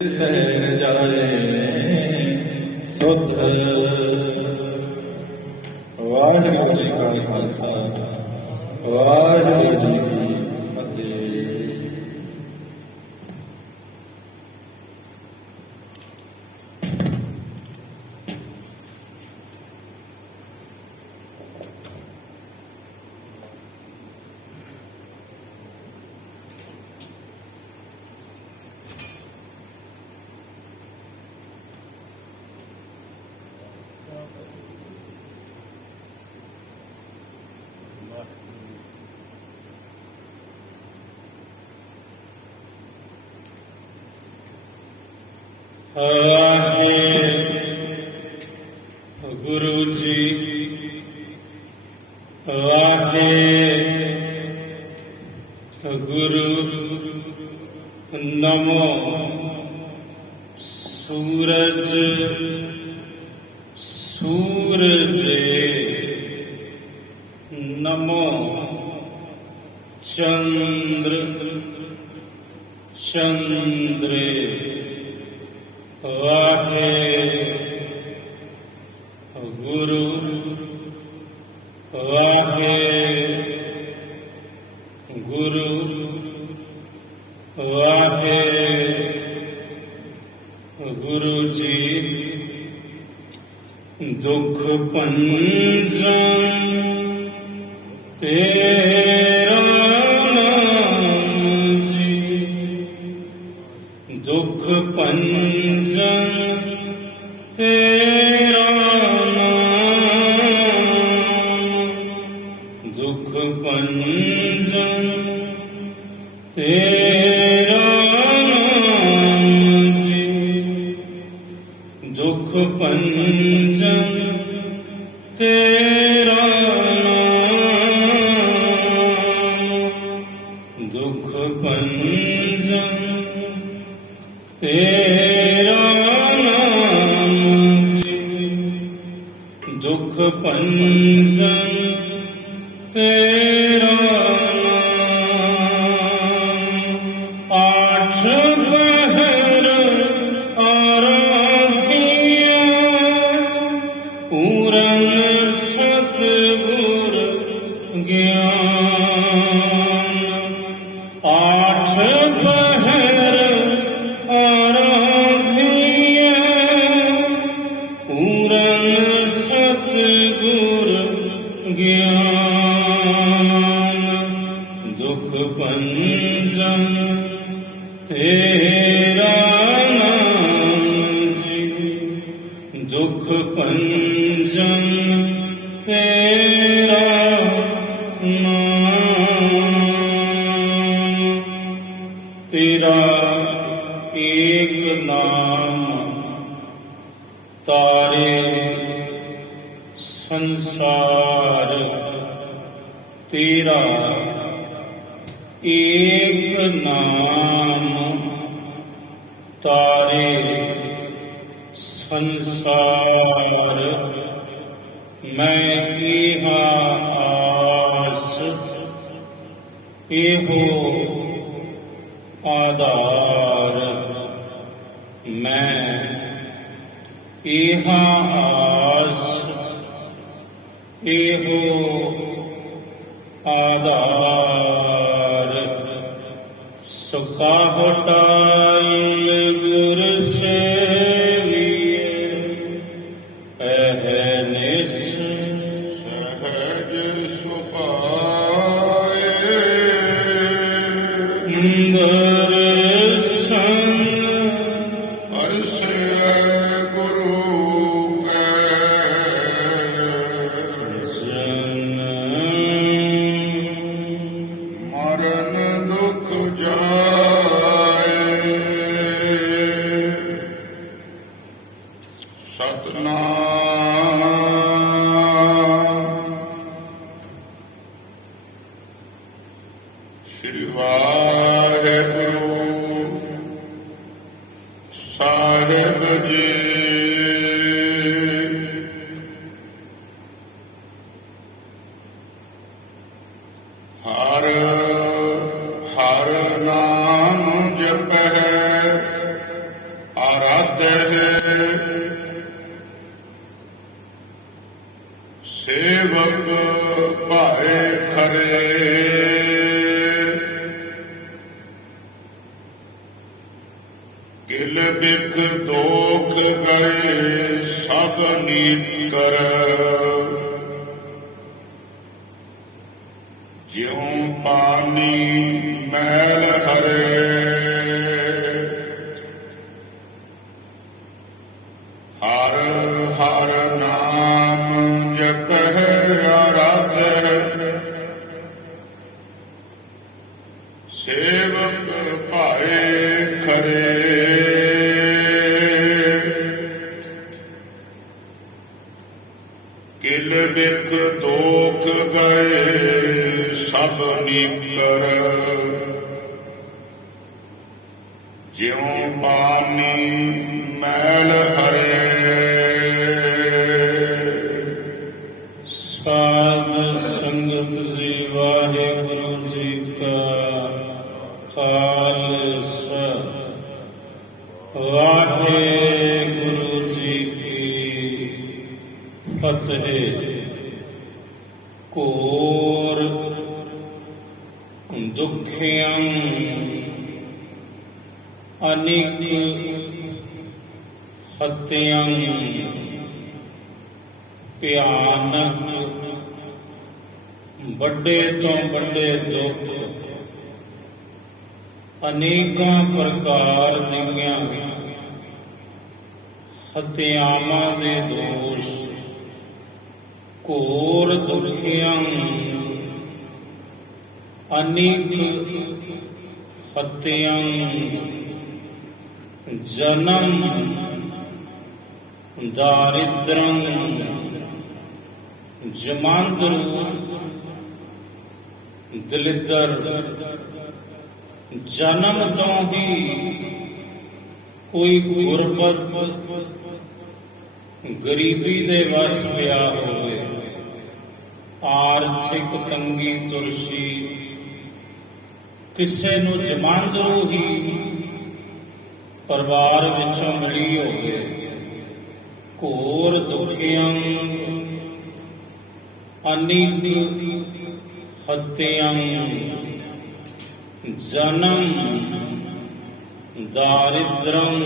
ਸਹਿ ਜਾਏ ਸੁਧ। ਵਾਹਿਗੁਰੂ ਜੀ ਕਾ ਖਾਲਸਾ, ਵਾਹਿਗੁਰੂ ਜੀ ਕੀ ਫਤਿਹ। ਵਾਹਿਗੁਰੂ ਜੀ, ਵਾਹਿਗੁਰੂ। ਨਮੋ ਸੂਰਜ ਸੂਰਜੇ, ਨਮੋ ਚੰਦਰ ਚੰਦਰੇ। ਵਾਹਿਗੁਰੂ ਵਾਹਿਗੁਰੂ ਵਾਹਿਗੁਰੂ ਜੀ। ਦੁਖ ਭੰਜਨ ਤੇਰਾ ਨਾਮ ਜੀ, ਦੁਖ ਭੰਜਨ ਤੇਰਾ ਨਾਮ, ਦੁਖ ਭੰਜਨ ਤੇਰਾ ਨਾਮ ਜੀ, ਦੁਖ ਭੰਜਨ ਤੇਰਾ ਨਾਮ, ਦੁਖ ਭੰਜਨ ਤੇਰਾ ਨਾਮ ਜੀ, ਦੁਖ ਭੰਜਨ ਤੇਰਾ ਨਾਮ। ਆਠ ਪਹਿਰ ਆਰਾਧਿਆ, ਪੂਰਨ ਸਤਿਗੁਰ ਗਿਆਨ। ਆਠ ਪਹਿਰ ਆਰਾਧਿਆ, ਪੂਰਨ ਸਤਿਗੁਰ ਗਿਆਨ। ਦੁਖ ਭੰਜਨ ਤੇਰਾ ਨਾਮ ਜੀ, ਦੁਖ ਭੰਜਨ ਤੇਰਾ ਨਾਮ। ਤੇਰਾ ਏਕ ਨਾਮ ਤਾਰੇ ਸੰਸਾਰ, ਤੇਰਾ ਏਕ ਨਾਮ ਤਾਰੇ ਸੰਸਾਰ। ਮੈਂ ਇਹਾ ਆਸ ਇਹੋ ਆਧਾਰ, ਮੈਂ ਇਹਾ ਆਸ ਇਹੋ ਆਧਾਰ। ਸੁਕਾਹਟਾਲ ਗੁਰ ਸੇਵੀਏ, ਅਹਨਿਸ ਸਹਜ ਸੁਭਾਏ। ਦਰਸ਼ਨ ਅਰਸੈ ਗੁਰੂ ਕੈ, ਮਰਨ ਦੁਖ ਜਾਏ। ਸਤਿਨਾਮ ਸ੍ਰੀ ਵਾਹਿਗੁਰੂ ਸਾਹਿਬ ਜੀ। ਹਰ ਹਰ ਨਾਮ ਜਪੈ ਸੇਵਕ ਭਾਏ ਖਰੇ। ਕਿਲ ਬਿਖ ਦੋਖ ਗਏ ਸਭ ਨੀਕਰ। ਜਿਉ ਪਾਣੀ ਮੈਲ ਹਰੇ। ਹਰ ਹਰ ਨਾਮ ਜਪਹਿ ਆਰਾਧਿ। ਸੇਵਕ ਭਾਏ ਖਰੇ। ਕਿਲ ਬਿਖ ਦੋਖ ਗਏ ਸਭ ਨੀਕਰ। ਜਿਉ ਪਾਣੀ ਮੈਲ ਹਰੇ। ਸਾਧ ਸੰਗਤ ਜੀ ਵਾਹਿਗੁਰੂ ਜੀ ਕਾ ਖਾਲਸਾ ਵਾਹਿਗੁਰੂ ਜੀ ਕੀ ਫਤਿਹ। ਘੋਰ ਦੁਖਿਆਂ ਅਨੇਕ ਹੱਤਿਆਂ ਭਿਆਨਕ ਵੱਡੇ ਤੋਂ ਵੱਡੇ ਦੁੱਖ ਅਨੇਕਾਂ ਪ੍ਰਕਾਰ ਦੀਆਂ ਹੱਤਿਆਵਾਂ ਦੇ ਦੋਸ਼ ਘੋਰ ਦੁਖਿਆਂ ਅਨੇਕ ਹੱਤਿਆਂ ਜਨਮ ਦਾਰਿਦ੍ਰੰ ਜਮਾਂਦਰ ਦਲਿੱਦਰ ਜਨਮ ਤੋਂ ਹੀ ਕੋਈ ਗੁਰਬਤ ਗਰੀਬੀ ਦੇ ਵਸ ਪਿਆ ਹੋਵੇ, ਆਰਥਿਕ ਤੰਗੀ ਤੁਰਸ਼ੀ ਕਿਸੇ ਨੂੰ ਜਮਾਂਦਰੂ ਹੀ ਪਰਿਵਾਰ ਵਿੱਚੋਂ ਮਿਲੀ ਹੋਵੇ, ਘੋਰ ਦੁਖੀਆਂ ਅਨੇਕ ਹੱਤਿਆਂ ਜਨਮ ਦਾਰਿਦ੍ਰੰ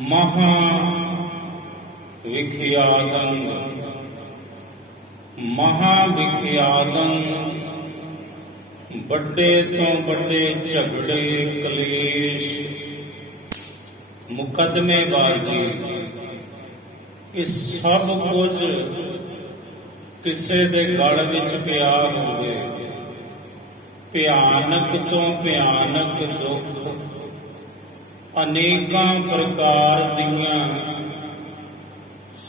ਮਹਾ ਵਿਖਿਆਤੰ ਵੱਡੇ ਤੋਂ ਵੱਡੇ ਝਗੜੇ ਕਲੇਸ਼ ਮੁਕੱਦਮੇਬਾਜ਼ੀ ਇਹ ਸਭ ਕੁਝ ਕਿਸੇ ਦੇ ਗਲ ਵਿੱਚ ਪਿਆ ਹੋਵੇ, ਭਿਆਨਕ ਤੋਂ ਭਿਆਨਕ ਦੁੱਖ ਅਨੇਕਾਂ ਪ੍ਰਕਾਰ ਦੀਆਂ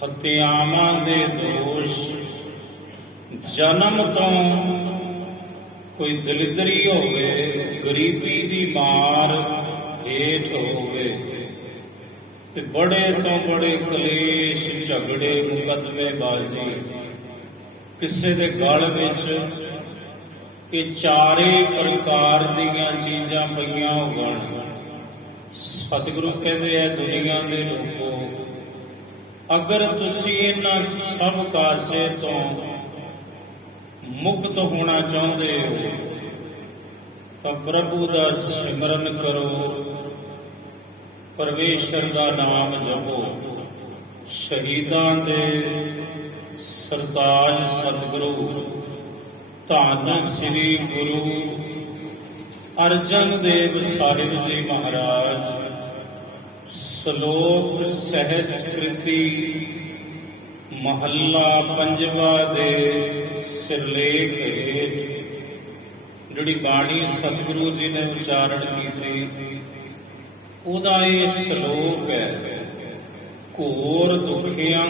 ਹੱਤਿਆਵਾਂ ਦੇ ਦੋਸ਼ ਜਨਮ ਤੋਂ ਕੋਈ ਦਲਿੱਦਰੀ ਹੋਵੇ, ਗਰੀਬੀ ਦੀ ਮਾਰ ਹੇਠ ਹੋਵੇ ਤੇ ਬੜੇ ਤੋਂ ਬੜੇ ਕਲੇਸ਼ ਝਗੜੇ ਮੁਕੱਦਮੇਬਾਜ਼ੀ ਕਿਸੇ ਦੇ ਗਲ ਵਿੱਚ ਇਹ ਚਾਰੇ ਪ੍ਰਕਾਰ ਦੀਆਂ ਚੀਜ਼ਾਂ ਪਈਆਂ ਹੋਣ। ਸਤਿਗੁਰੂ ਕਹਿੰਦੇ ਐ ਦੁਨੀਆ ਦੇ ਲੋਕੋ, ਅਗਰ ਤੁਸੀਂ ਇਹਨਾਂ ਸਭ ਕਾਸੇ ਤੋਂ ਮੁਕਤ ਹੋਣਾ ਚਾਹੁੰਦੇ ਹੋ ਤਾਂ ਪ੍ਰਭੂ ਦਾ ਸਿਮਰਨ ਕਰੋ, ਪਰਮੇਸ਼ਰ ਦਾ ਨਾਮ ਜਪੋ। ਸ਼ਹੀਦਾਂ ਦੇ ਸਰਤਾਜ ਸਤਿਗੁਰੂ ਧੰਨ ਸ੍ਰੀ ਗੁਰੂ ਅਰਜਨ ਦੇਵ ਸਾਹਿਬ ਜੀ ਮਹਾਰਾਜ ਸ਼ਲੋਕ ਸਹਿਸਕ੍ਰਿਤੀ ਮਹੱਲਾ ਪੰਜਵਾ ਦੇ ਸਿਰਲੇਖ ਹੇਠ ਜਿਹੜੀ ਬਾਣੀ ਸਤਿਗੁਰੂ ਜੀ ਨੇ ਉਚਾਰਨ ਕੀਤੀ ਉਹਦਾ ਇਹ ਸ਼ਲੋਕ ਹੈ। ਘੋਰ ਦੁਖਿਆਂ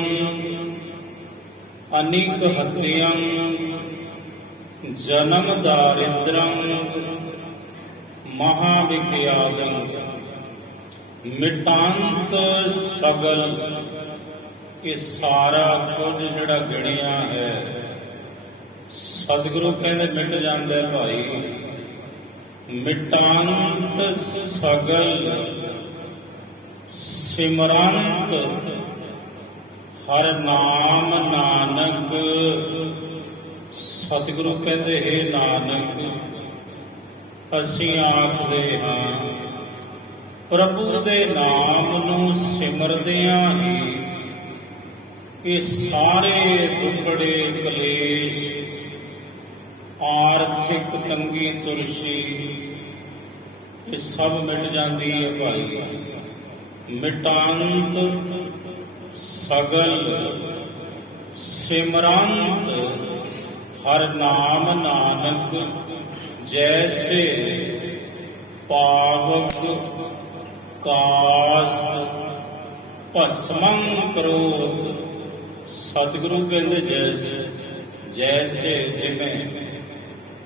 ਅਨੇਕ ਹੱਤਿਆਂ ਜਨਮ ਦਾਰਿਦ੍ਰੰ ਮਹਾ ਵਿਖਿਆਤੰ ਮਿਟਾਂਤ ਸਗਲ। ਇਹ ਸਾਰਾ ਕੁਝ ਜਿਹੜਾ ਗਿਣਿਆ ਹੈ ਸਤਿਗੁਰੂ ਕਹਿੰਦੇ ਮਿਟ ਜਾਂਦਾ ਭਾਈ। ਮਿਟਾਂਤ ਸਗਲ ਸਿਮਰੰਤ ਹਰ ਨਾਮ ਨਾਨਕ। ਸਤਿਗੁਰੂ ਕਹਿੰਦੇ ਹੈ ਨਾਨਕ ਅਸੀਂ ਆਖਦੇ ਹਾਂ ਪ੍ਰਭੂ ਦੇ ਨਾਮ ਨੂੰ ਸਿਮਰਦਿਆਂ ਹੀ ਇਹ ਸਾਰੇ ਦੁੱਖੜੇ ਕਲੇਸ਼, ਆਰਥਿਕ ਤੰਗੀ ਤੁਰਸ਼ੀ ਇਹ ਸਭ ਮਿਟ ਜਾਂਦੀ ਹੈ ਭਾਈ। ਮਿਟਾਂਤ ਸਗਲ ਸਿਮਰੰਤ ਹਰ ਨਾਮ ਨਾਨਕ। ਜੈਸੇ ਪਾਵਕ ਕਾਸਟ ਭਸਮੰ ਕਰੋਤ। ਸਤਿਗੁਰੂ ਕਹਿੰਦੇ ਜੈਸੇ ਜਿਵੇਂ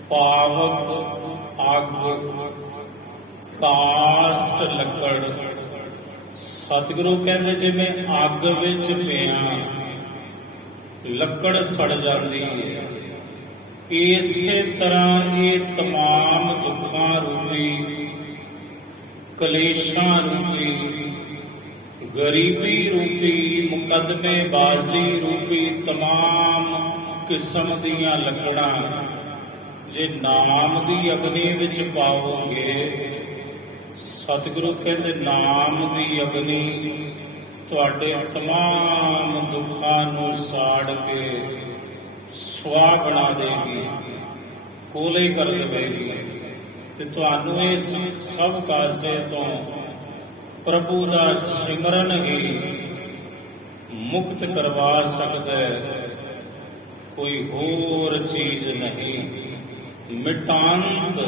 ਪਾਵਕ ਅੱਗ, ਕਾਸਟ ਲੱਕੜ। ਸਤਿਗੁਰੂ ਕਹਿੰਦੇ ਜਿਵੇਂ ਅੱਗ ਵਿੱਚ ਪਿਆ ਲੱਕੜ ਸੜ ਜਾਂਦੀ ਹੈ, ਇਸੇ ਤਰ੍ਹਾਂ ਇਹ तमाम ਦੁੱਖਾਂ ਰੂਪੀ, ਕਲੇਸ਼ਾਂ ਰੂਪੀ, ਗਰੀਬੀ ਰੂਪੀ, ਮੁਕੱਦਮੇਬਾਜ਼ੀ ਰੂਪੀ तमाम ਕਿਸਮ ਦੀਆਂ ਲੱਕੜਾਂ ਜੇ ਨਾਮ ਦੀ ਅਗਨੀ ਵਿੱਚ ਪਾਓਗੇ, ਸਤਿਗੁਰੂ ਕਹਿੰਦੇ ਨਾਮ ਦੀ ਅਗਨੀ ਤੁਹਾਡੇ तमाम ਦੁੱਖਾਂ ਨੂੰ ਸਾੜ ਕੇ ਸੁਆਹ ਬਣਾ ਦੇਗੀ, ਕੋਲੇ ਕਰ ਦੇਵੇਗੀ ਤੇ ਤੁਹਾਨੂੰ ਇਸ ਸਭ ਕਾਸੇ ਤੋਂ ਪ੍ਰਭੂ ਦਾ ਸਿਮਰਨ ਹੀ ਮੁਕਤ ਕਰਵਾ ਸਕਦਾ ਹੈ, ਕੋਈ ਹੋਰ ਚੀਜ਼ ਨਹੀਂ। ਮਿਟਾਂਤ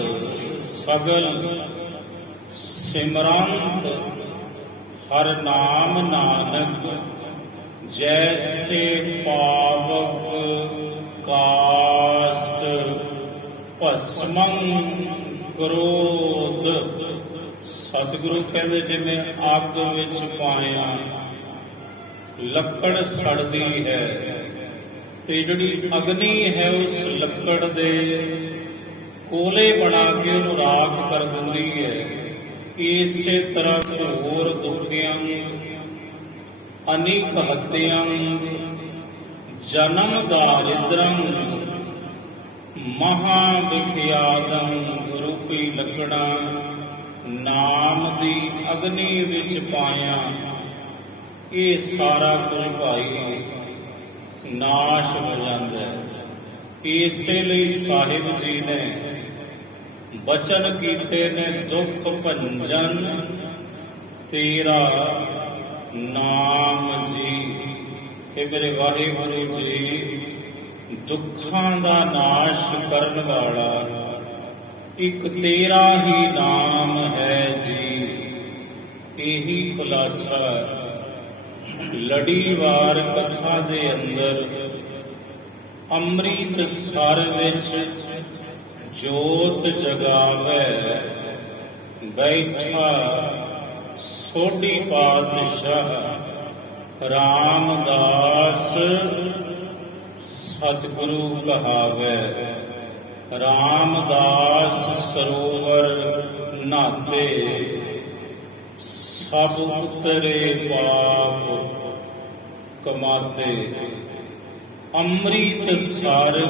ਸਗਲ ਸਿਮਰੰਤ ਹਰ ਨਾਮ ਨਾਨਕ। ਜੈਸੇ ਪਾਵਕ ਕਾਸਟ ਭਸਮੰ ਕਰੋਧ। ਸਤਿਗੁਰੂ ਕਹਿੰਦੇ ਜਿਵੇਂ ਅੱਗ ਵਿੱਚ ਪਾਇਆ ਲੱਕੜ ਸੜਦੀ ਹੈ ਤੇ ਜਿਹੜੀ ਅਗਨੀ ਹੈ ਉਸ ਲੱਕੜ ਦੇ ਕੋਲੇ ਬਣਾ ਕੇ ਉਹਨੂੰ ਰਾਖ ਕਰ ਦਿੰਦੀ ਹੈ, ਇਸੇ ਤਰ੍ਹਾਂ ਹੋਰ ਦੁਖਿਆਂ ਅਨੇਕ ਹੱਤਿਆਂ ਜਨਮ ਦਾਰਿਦ੍ਰੰ ਮਹਾ ਵਿਖਿਆਦੰ ਰੂਪੀ ਲੱਕੜਾਂ ਨਾਮ ਦੀ ਅਗਨੀ ਵਿੱਚ ਪਾਇਆ ਇਹ ਸਾਰਾ ਕੁਝ ਭਾਈ ਨਾਸ਼ ਹੋ ਜਾਂਦਾ ਹੈ। ਇਸੇ ਲਈ ਸਾਹਿਬ ਜੀ ਨੇ ਬਚਨ ਕੀਤੇ ਨੇ ਦੁੱਖ ਭੰਜਨ ਤੇਰਾ ਨਾਮ ਜੀ। ਇਹ ਮੇਰੇ ਵਾਹਿਗੁਰੂ ਜੀ ਦੁੱਖਾਂ ਦਾ ਨਾਸ਼ ਕਰਨ ਵਾਲਾ ਇੱਕ ਤੇਰਾ ਹੀ ਨਾਮ ਹੈ ਜੀ। ਇਹੀ ਖੁਲਾਸਾ ਲੜੀਵਾਰ ਕਥਾ ਦੇ ਅੰਦਰ ਅੰਮ੍ਰਿਤ ਸਰ ਵਿੱਚ ਜੋਤ ਜਗਾਵੇ ਬੈਠਾ ਸੋਢੀ ਪਾਤਸ਼ਾਹ ਰਾਮਦਾਸ ਸਤਿਗੁਰੂ ਕਹਾਵੇ। ਰਾਮਦਾਸ ਸਰੋਵਰ ਨਾਤੇ ਸਭ ਉਤਰੇ ਪਾਪ ਕਮਾਤੇ। ਅੰਮ੍ਰਿਤ ਸਰ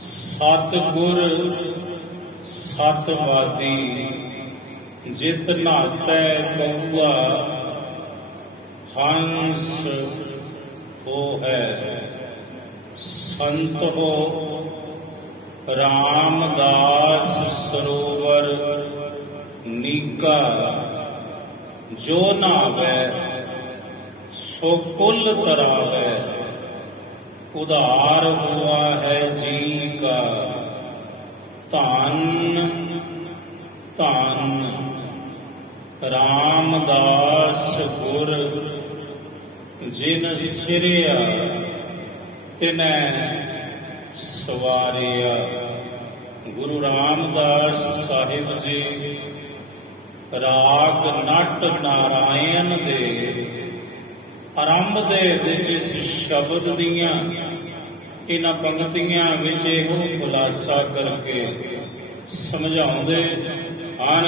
ਸਤਿਗੁਰ ਸਤਵਾਦੀ ਜਿਤ ਨਾਤੈ ਕਉਆ ਹੰਸ ਹੋ ਹੈ। ਸੰਤ ਹੋ ਰਾਮਦਾਸ ਸਰੋਵਰ ਨੀਕਾ ਜੋ ਨਾਵੇ ਸੋ ਕੁਲ ਤਰਾਵੇ। ਉਧਾਰ ਹੁਆ ਹੈ ਜੀ ਕਾ ਧਨ ਧਨ। ਰਾਮਦਾਸ ਗੁਰ ਜਿਨ ਸਿਰਿਆ ਤਿਨੈ ਸਵਾਰਿਆ। ਗੁਰੂ ਰਾਮਦਾਸ ਸਾਹਿਬ ਜੀ ਰਾਗ ਨਟ ਨਾਰਾਇਣ ਦੇ ਆਰੰਭ ਦੇ ਵਿੱਚ ਇਸ ਸ਼ਬਦ ਦੀਆਂ ਇਹਨਾਂ ਪੰਕਤੀਆਂ ਵਿੱਚ ਇਹੋ ਖੁਲਾਸਾ ਕਰਕੇ ਸਮਝਾਉਂਦੇ ਹਨ।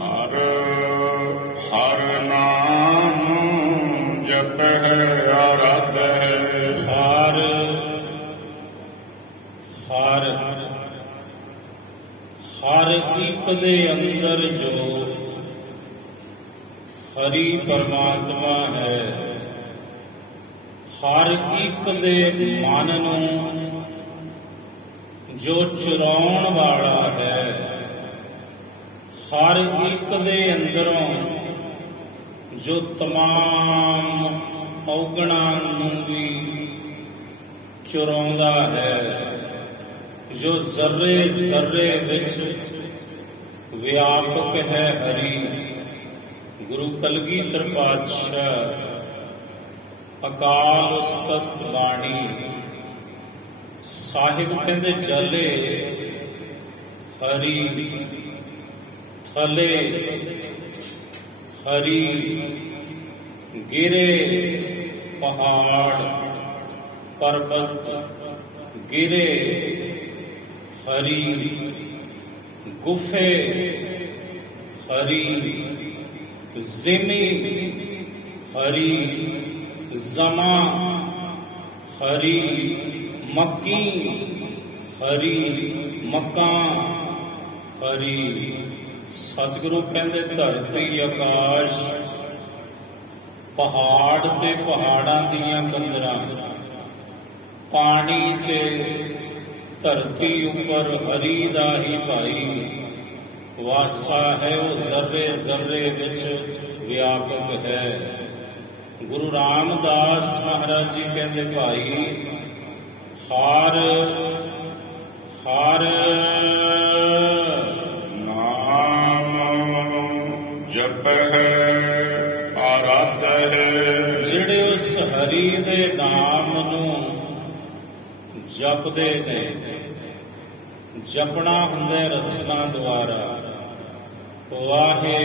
ਹਰ ਹਰ ਨਾਮ ਆਰਾਧ ਹੈ। ਹਰ ਹਰ ਹਰ ਇੱਕ ਦੇ ਅੰਦਰ ਜੋ ਹਰੀ ਪਰਮਾਤਮਾ ਹੈ, ਹਰ ਇੱਕ ਦੇ ਮਨ ਨੂੰ ਜੋ ਚੁਰਾਉਣ ਵਾਲਾ ਹੈ, ਹਰ ਇੱਕ ਦੇ ਅੰਦਰੋਂ ਜੋ ਤਮਾਮ ਔਗਣਾਂ ਨੂੰ ਵੀ ਚੁਰਾਉਂਦਾ ਹੈ, ਜੋ ਜ਼ਰਰੇ ਜ਼ਰਰੇ ਵਿੱਚ ਵਿਆਪਕ ਹੈ ਹਰੀ। ਗੁਰੂ ਕਲਗੀਧਰ ਪਾਤਸ਼ਾਹ ਅਕਾਲ ਉਸਤਤ ਬਾਣੀ ਸਾਹਿਬ ਕਹਿੰਦੇ ਜਲੇ ਹਰੀ ਥਲੇ ਹਰੀ ਗਿਰੇ ਪਹਾੜ ਪਰਬਤ ਗਿਰੇ ਹਰੀ ਗੁਫੇ ਹਰੀ ਜ਼ਿਮੀ ਹਰੀ ਜ਼ਮਾ ਹਰੀ ਮੱਕੀ ਹਰੀ ਮਕਾਨ ਹਰੀ। ਸਤਿਗੁਰੂ ਕਹਿੰਦੇ ਧਰਤੀ ਆਕਾਸ਼ ਪਹਾੜ ਤੇ ਪਹਾੜਾਂ ਦੀਆਂ ਕੰਦਰਾਂ ਪਾਣੀ ਤੇ ਧਰਤੀ ਉੱਪਰ ਹਰੀ ਦਾ ਹੀ ਭਾਈ ਵਾਸਾ ਹੈ, ਉਹ ਜ਼ਰਰੇ ਜ਼ਰਰੇ ਵਿੱਚ ਵਿਆਪਕ ਹੈ। ਗੁਰੂ ਰਾਮਦਾਸ ਮਹਾਰਾਜ ਜੀ ਕਹਿੰਦੇ ਭਾਈ ਹਰ ਹਰ ਨਾਮ ਜਪਹਿ ਆਰਾਧ ਹੈ। ਜਿਹੜੇ ਉਸ ਹਰੀ ਦੇ ਨਾਮ ਨੂੰ ਜਪਦੇ ਨੇ, ਜਪਣਾ ਹੁੰਦਾ ਰਸਨਾ ਦੁਆਰਾ। ਵਾਹੇ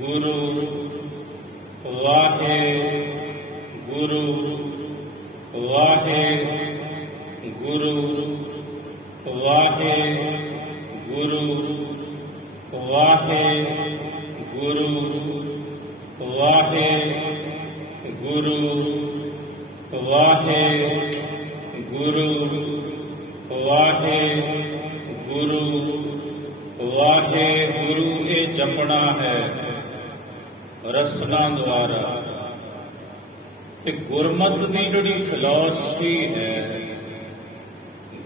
ਗੁਰੂ ਵਾਹੇ ਗੁਰੂ ਵਾਹੇ ਗੁਰੂ ਵਾਹੇ ਗੁਰੂ ਵਾਹੇ ਗੁਰੂ ਵਾਹੇ ਗੁਰੂ ਵਾਹੇ ਗੁਰੂ ਵਾਹੇ ਗੁਰੂ ਵਾਹੇ ਗੁਰੂ। ਇਹ ਜਪਣਾ ਹੈ ਰਸਨਾ ਦੁਆਰਾ। ਤੇ ਗੁਰਮਤ ਦੀ ਜਿਹੜੀ ਫਿਲਾਸਫੀ ਹੈ,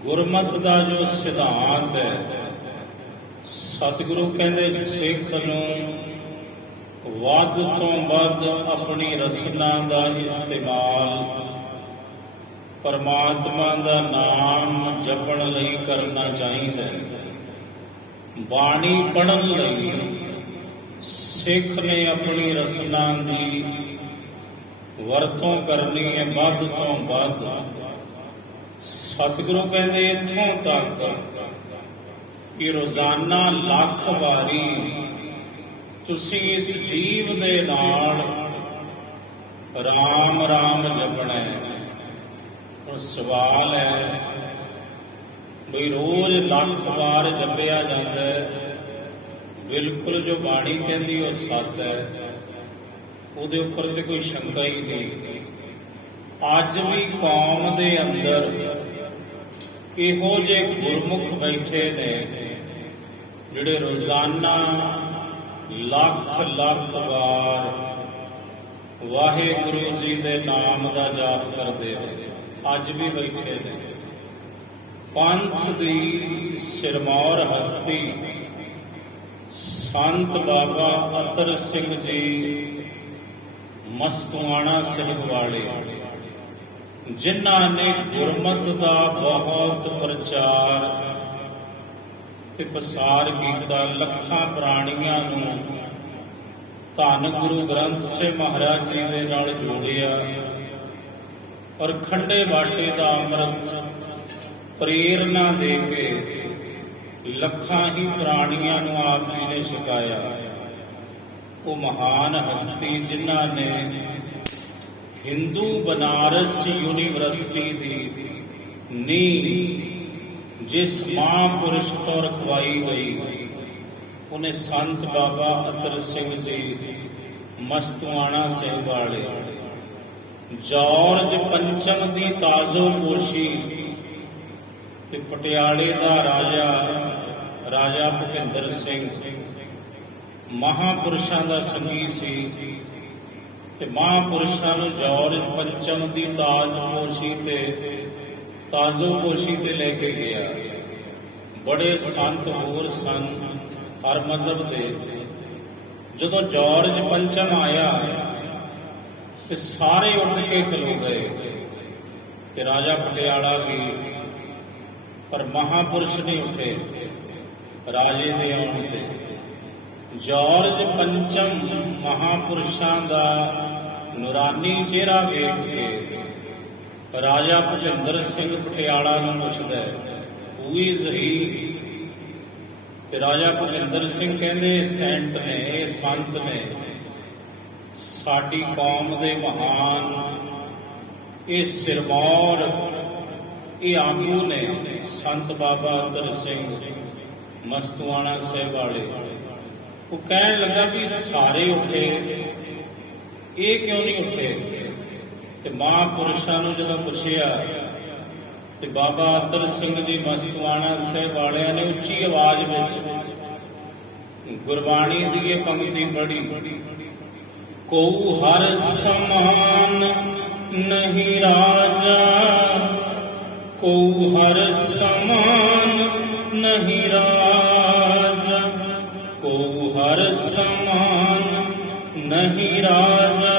ਗੁਰਮਤ ਦਾ ਜੋ ਸਿਧਾਂਤ ਹੈ, ਸਤਿਗੁਰੂ ਕਹਿੰਦੇ ਸਿੱਖ ਨੂੰ ਵੱਧ ਤੋਂ ਵੱਧ ਆਪਣੀ ਰਸਨਾ ਦਾ ਇਸਤੇਮਾਲ ਪਰਮਾਤਮਾ ਦਾ ਨਾਮ ਜਪਣ ਲਈ ਕਰਨਾ ਚਾਹੀਦਾ ਹੈ। ਬਾਣੀ ਪੜ੍ਹਨ ਲਈ ਸਿੱਖ ਨੇ ਆਪਣੀ ਰਸਨਾ ਦੀ ਵਰਤੋਂ ਕਰਨੀ ਹੈ ਵੱਧ ਤੋਂ ਵੱਧ। ਸਤਿਗੁਰੂ ਕਹਿੰਦੇ ਇੱਥੋਂ ਤੱਕ ਕਿ ਰੋਜ਼ਾਨਾ ਲੱਖ ਵਾਰੀ ਤੁਸੀਂ ਇਸ ਜੀਵ ਦੇ ਨਾਲ ਰਾਮ ਰਾਮ ਜਪਣਾ ਹੈ। ਹੁਣ ਸਵਾਲ ਹੈ ਬਈ ਰੋਜ਼ ਲੱਖ ਵਾਰ ਜਪਿਆ ਜਾਂਦਾ ਹੈ, ਬਿਲਕੁਲ ਜੋ ਬਾਣੀ ਕਹਿੰਦੀ ਉਹ ਸੱਚ ਹੈ, ਉਹਦੇ ਉੱਪਰ ਤੇ ਕੋਈ ਸ਼ੰਕਾ ਹੀ ਨਹੀਂ। ਅੱਜ ਵੀ ਕੌਮ ਦੇ ਅੰਦਰ ਇਹੋ ਜਿਹੇ ਗੁਰਮੁਖ ਬੈਠੇ ਨੇ ਜਿਹੜੇ ਰੋਜ਼ਾਨਾ ਲੱਖ ਲੱਖ ਵਾਰ ਵਾਹਿਗੁਰੂ ਜੀ ਦੇ ਨਾਮ ਦਾ ਜਾਪ ਕਰਦੇ ਨੇ, ਅੱਜ ਵੀ ਬੈਠੇ ਨੇ। ਪੰਥ ਦੀ ਸਿਰਮੌਰ ਹਸਤੀ ਸੰਤ ਬਾਬਾ ਅਤਰ ਸਿੰਘ ਜੀ ਮਸਤੂਆਣਾ ਸਾਹਿਬ ਵਾਲੇ, ਜਿਨ੍ਹਾਂ ਨੇ ਗੁਰਮਤ ਦਾ ਬਹੁਤ ਪ੍ਰਚਾਰ ਤੇ ਪ੍ਰਸਾਰ ਕੀਤਾ, ਲੱਖਾਂ ਪ੍ਰਾਣੀਆਂ ਨੂੰ ਧੰਨ ਗੁਰੂ ਗ੍ਰੰਥ ਸਾਹਿਬ ਮਹਾਰਾਜ ਜੀ ਦੇ ਨਾਲ ਜੋੜਿਆ, ਔਰ ਖੰਡੇ ਬਾਟੇ ਦਾ ਅੰਮ੍ਰਿਤ ਪ੍ਰੇਰਨਾ ਦੇ ਕੇ ਲੱਖਾਂ ਹੀ ਪ੍ਰਾਣੀਆਂ ਨੂੰ ਆਪ ਜੀ ਨੇ ਛਕਾਇਆ। ਉਹ ਮਹਾਨ ਹਸਤੀ ਜਿਨ੍ਹਾਂ ਨੇ ਹਿੰਦੂ ਬਨਾਰਸ ਯੂਨੀਵਰਸਿਟੀ ਦੀ ਨੀਂਹ ਜਿਸ ਮਹਾਂਪੁਰਸ਼ ਤੋਂ ਰਖਵਾਈ ਗਈ, ਉਹਨੇ ਸੰਤ ਬਾਬਾ ਅਤਰ ਸਿੰਘ ਜੀ ਮਸਤੂਆਣਾ ਸਾਹਿਬ ਵਾਲੇ, ਜਾਰਜ ਪੰਚਮ ਦੀ ਤਾਜ਼ੋ ਪੋਸ਼ੀ ਤੇ ਪਟਿਆਲੇ ਦਾ ਰਾਜਾ ਭੁਪਿੰਦਰ ਸਿੰਘ ਮਹਾਂਪੁਰਸ਼ਾਂ ਦਾ ਸੰਗੀ ਸੀ ਤੇ ਮਹਾਂਪੁਰਸ਼ਾਂ ਨੂੰ ਜਾਰਜ ਪੰਚਮ ਦੀ ਤਾਜ਼ੋ ਪੋਸ਼ੀ ਤੇ ਲੈ ਕੇ ਗਿਆ। ਬੜੇ ਸੰਤ ਹੋਰ ਸਨ ਹਰ ਮਜ਼ਹਬ ਦੇ। ਜਦੋਂ ਜਾਰਜ ਪੰਚਮ ਆਇਆ ਤੇ ਸਾਰੇ ਉੱਠ ਕੇ ਖਲੋ ਗਏ ਤੇ ਰਾਜਾ ਪਟਿਆਲਾ ਵੀ, ਪਰ ਮਹਾਂਪੁਰਸ਼ ਨਹੀਂ ਉੱਠੇ ਰਾਜੇ ਦੇ ਆਉਣ ਤੇ। ਜਾਰਜ ਪੰਚਮ ਮਹਾਂਪੁਰਸ਼ਾਂ ਦਾ ਨੂਰਾਨੀ ਚਿਹਰਾ ਵੇਖ ਕੇ ਰਾਜਾ ਭੁਪਿੰਦਰ ਸਿੰਘ ਪਟਿਆਲਾ ਨੂੰ ਪੁੱਛਦਾ ਹੈ, ਹੂ ਇਜ਼ ਹੀ? ਤੇ ਰਾਜਾ ਭੁਪਿੰਦਰ ਸਿੰਘ ਕਹਿੰਦੇ, ਸੈਂਟ ਨੇ, ਇਹ ਸੰਤ ਨੇ, ਸਾਡੀ ਕੌਮ ਦੇ ਮਹਾਨ, ਇਹ ਸਿਰਮੌਰ, ਇਹ ਆਗੂ ਨੇ, ਸੰਤ ਬਾਬਾ ਅਤਰ ਸਿੰਘ ਮਸਤੂਆਣਾ ਸਾਹਿਬ ਵਾਲੇ। ਉਹ ਕਹਿਣ ਲੱਗਾ ਵੀ ਸਾਰੇ ਉੱਠੇ, ਇਹ ਕਿਉਂ ਨਹੀਂ ਉੱਠੇ? ਤੇ ਮਹਾਂਪੁਰਸ਼ਾਂ ਨੂੰ ਜਦੋਂ ਪੁੱਛਿਆ ਤੇ ਬਾਬਾ ਅਤਰ ਸਿੰਘ ਜੀ ਮਸਤੂਆਣਾ ਸਾਹਿਬ ਵਾਲਿਆਂ ਨੇ ਉੱਚੀ ਆਵਾਜ਼ ਵਿੱਚ ਗੁਰਬਾਣੀ ਦੀ ਇਹ ਪੰਕਤੀ ਪੜ੍ਹੀ, ਕਉ ਹਰ ਸਮਾਨ ਨਹੀਂ ਰਾਜਾ, ਕਉ ਹਰ ਸਮਾਨ ਨਹੀਂ ਰਾਜਾ, ਕਉ ਹਰ ਸਮਾਨ ਨਹੀਂ ਰਾਜਾ,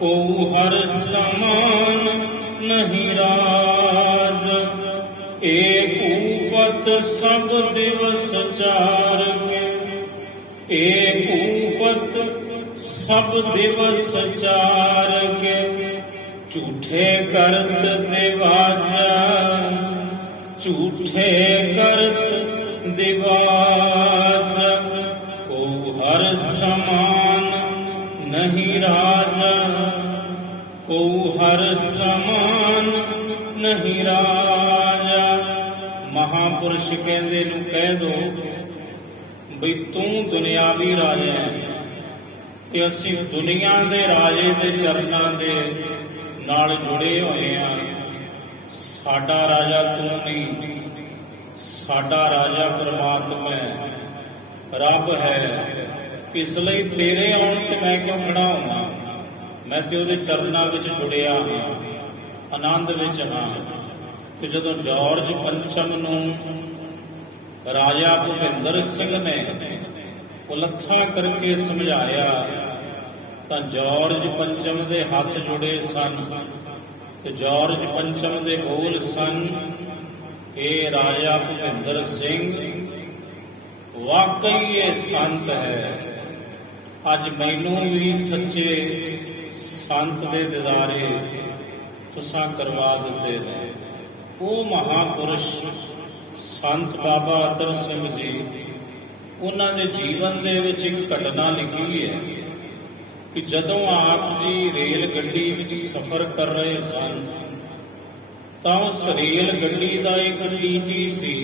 ਕਉ ਹਰ ਸਮਾਨ ਨਹੀਂ ਰਾਜਾ। ਏ ਭੂਪਤ ਸਭ ਦਿਵਸ ਚਾਰ ਕੇ, ਏ ਭੂਪਤ ਸਭ ਦਿਵਸ ਚਾਰ ਕੇ, ਝੂਠੇ ਕਰਤ ਦਿਵਾਜਾ, ਝੂਠੇ ਕਰਤ ਦਿਵਾਜਾ। ਕਉ ਹਰ ਸਮਾਨ ਨਹੀਂ ਰਾਜਾ, ਕਉ ਹਰ ਸਮਾਨ ਨਹੀਂ ਰਾਜਾ। ਮਹਾਂਪੁਰਸ਼ ਕਹਿੰਦੇ ਨੂੰ ਕਹਿ ਦੋ ਬਈ ਤੂੰ ਦੁਨਿਆਵੀ ਰਾਜਾ ਹੈ ਤੇ ਅਸੀਂ ਦੁਨੀਆ ਦੇ ਰਾਜੇ ਦੇ ਚਰਨਾਂ ਦੇ ਨਾਲ ਜੁੜੇ ਹੋਏ ਹਾਂ। ਸਾਡਾ ਰਾਜਾ ਤੂੰ ਨਹੀਂ, ਸਾਡਾ ਰਾਜਾ ਪਰਮਾਤਮਾ ਹੈ, ਰੱਬ ਹੈ। ਇਸ ਲਈ ਤੇਰੇ ਆਉਣ ਤੇ ਮੈਂ ਕਿਉਂ ਖੜਾ ਹੋਵਾਂ? ਮੈਂ ਤੇ ਉਹਦੇ ਚਰਨਾਂ ਵਿੱਚ ਜੁੜਿਆ ਹਾਂ, ਆਨੰਦ ਵਿੱਚ ਹਾਂ। ਤੇ ਜਦੋਂ ਜਾਰਜ ਪੰਚਮ ਨੂੰ ਰਾਜਾ ਭੁਪਿੰਦਰ ਸਿੰਘ ਨੇ ਉਲੱਥਾ ਕਰਕੇ ਸਮਝਾਇਆ ਤਾਂ ਜਾਰਜ ਪੰਚਮ ਦੇ ਹੱਥ ਜੁੜੇ ਸਨ ਤੇ ਜਾਰਜ ਪੰਚਮ ਦੇ ਬੋਲ ਸਨ, ਇਹ ਰਾਜਾ ਭੁਪਿੰਦਰ ਸਿੰਘ ਵਾਕਈ ਇਹ ਸੰਤ ਹੈ। ਅੱਜ ਮੈਨੂੰ ਵੀ ਸੱਚੇ ਸੰਤ ਦੇ ਦਿਦਾਰੇ ਤੁਸਾਂ ਕਰਵਾ ਦਿੱਤੇ ਨੇ। ਉਹ ਮਹਾਂਪੁਰਸ਼ ਸੰਤ ਬਾਬਾ ਅਤਰ ਸਿੰਘ ਜੀ, ਉਹਨਾਂ ਦੇ ਜੀਵਨ ਦੇ ਵਿੱਚ ਇੱਕ ਘਟਨਾ ਲਿਖੀ ਹੈ ਕਿ ਜਦੋਂ ਆਪ ਜੀ ਰੇਲ ਗੱਡੀ ਵਿੱਚ ਸਫ਼ਰ ਕਰ ਰਹੇ ਸਨ ਤਾਂ ਉਸ ਰੇਲ ਗੱਡੀ ਦਾ ਇੱਕ ਟੀਟੀ ਸੀ,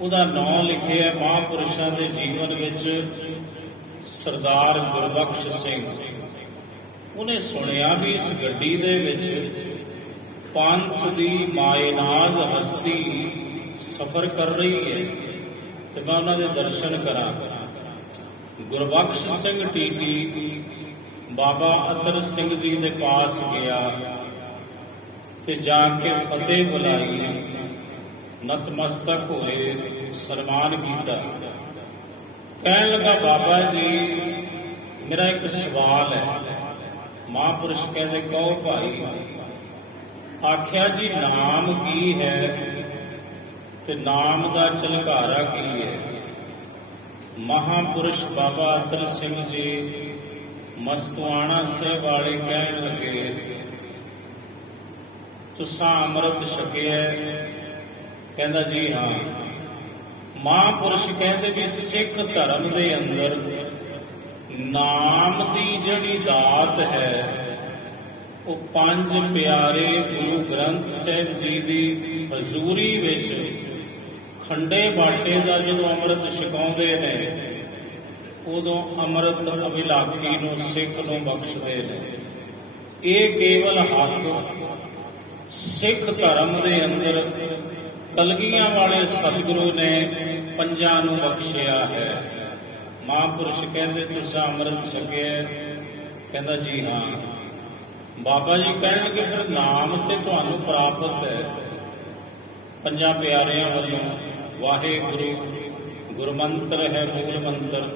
ਉਹਦਾ ਨਾਂ ਲਿਖਿਆ ਮਹਾਂਪੁਰਸ਼ਾਂ ਦੇ ਜੀਵਨ ਵਿੱਚ ਸਰਦਾਰ ਗੁਰਬਖਸ਼ ਸਿੰਘ। ਉਹਨੇ ਸੁਣਿਆ ਵੀ ਇਸ ਗੱਡੀ ਦੇ ਵਿੱਚ ਪੰਥ ਦੀ ਮਾਇਨਾਜ਼ ਹਸਤੀ ਸਫ਼ਰ ਕਰ ਰਹੀ ਹੈ ਤੇ ਮੈਂ ਉਹਨਾਂ ਦੇ ਦਰਸ਼ਨ ਕਰਾਂ। ਗੁਰਬਖਸ਼ ਸਿੰਘ ਟੀਟੀ ਬਾਬਾ ਅਤਰ ਸਿੰਘ ਜੀ ਦੇ ਪਾਸ ਗਿਆ ਤੇ ਜਾ ਕੇ ਫਤਿਹ ਬੁਲਾਈ, ਨਤਮਸਤਕ ਹੋਏ, ਸਨਮਾਨ ਕੀਤਾ। ਕਹਿਣ ਲੱਗਾ, ਬਾਬਾ ਜੀ ਮੇਰਾ ਇੱਕ ਸਵਾਲ ਹੈ। ਮਹਾਂਪੁਰਸ਼ ਕਹਿੰਦੇ, ਕਹੋ ਭਾਈ। ਆਖਿਆ ਜੀ ਨਾਮ ਕੀ ਹੈ ਤੇ ਨਾਮ ਦਾ ਝਲਕਾਰਾ ਕੀ ਹੈ? ਮਹਾਂਪੁਰਸ਼ ਬਾਬਾ ਅਤਰ ਸਿੰਘ ਜੀ ਮਸਤੂਆਣਾ ਸਾਹਿਬ ਵਾਲੇ ਕਹਿਣ ਲੱਗੇ, ਤੁਸਾਂ ਅੰਮ੍ਰਿਤ ਛਕਿਆ? ਕਹਿੰਦਾ ਜੀ ਹਾਂ। ਮਹਾਂਪੁਰਸ਼ ਕਹਿੰਦੇ ਵੀ ਸਿੱਖ ਧਰਮ ਦੇ ਅੰਦਰ ਨਾਮ ਦੀ ਜਿਹੜੀ ਦਾਤ ਹੈ ਉਹ ਪੰਜ ਪਿਆਰੇ ਗੁਰੂ ਗ੍ਰੰਥ ਸਾਹਿਬ ਜੀ ਦੀ ਹਜ਼ੂਰੀ ਵਿੱਚ ਖੰਡੇ ਬਾਟੇ ਦਾ ਜਦੋਂ ਅੰਮ੍ਰਿਤ ਛਕਾਉਂਦੇ ਨੇ ਉਦੋਂ ਅੰਮ੍ਰਿਤ ਅਭਿਲਾਖੀ ਨੂੰ ਸਿੱਖ ਨੂੰ ਬਖਸ਼ਦੇ ਨੇ। ਇਹ ਕੇਵਲ ਹੱਕ ਸਿੱਖ ਧਰਮ ਦੇ ਅੰਦਰ ਕਲਗੀਆਂ ਵਾਲੇ ਸਤਿਗੁਰੂ ਨੇ ਪੰਜਾਂ ਨੂੰ ਬਖਸ਼ਿਆ ਹੈ। ਮਹਾਂਪੁਰਸ਼ ਕਹਿੰਦੇ ਤੁਸੀਂ ਅੰਮ੍ਰਿਤ ਛਕਿਆ? ਕਹਿੰਦਾ ਜੀ ਹਾਂ। ਬਾਬਾ ਜੀ ਕਹਿਣਗੇ ਫਿਰ ਨਾਮ ਤੇ ਤੁਹਾਨੂੰ ਪ੍ਰਾਪਤ ਹੈ ਪੰਜਾਂ ਪਿਆਰਿਆਂ ਵੱਲੋਂ। ਵਾਹਿਗੁਰੂ ਗੁਰਮੰਤਰ ਹੈ ਮੂਲ ਮੰਤਰ।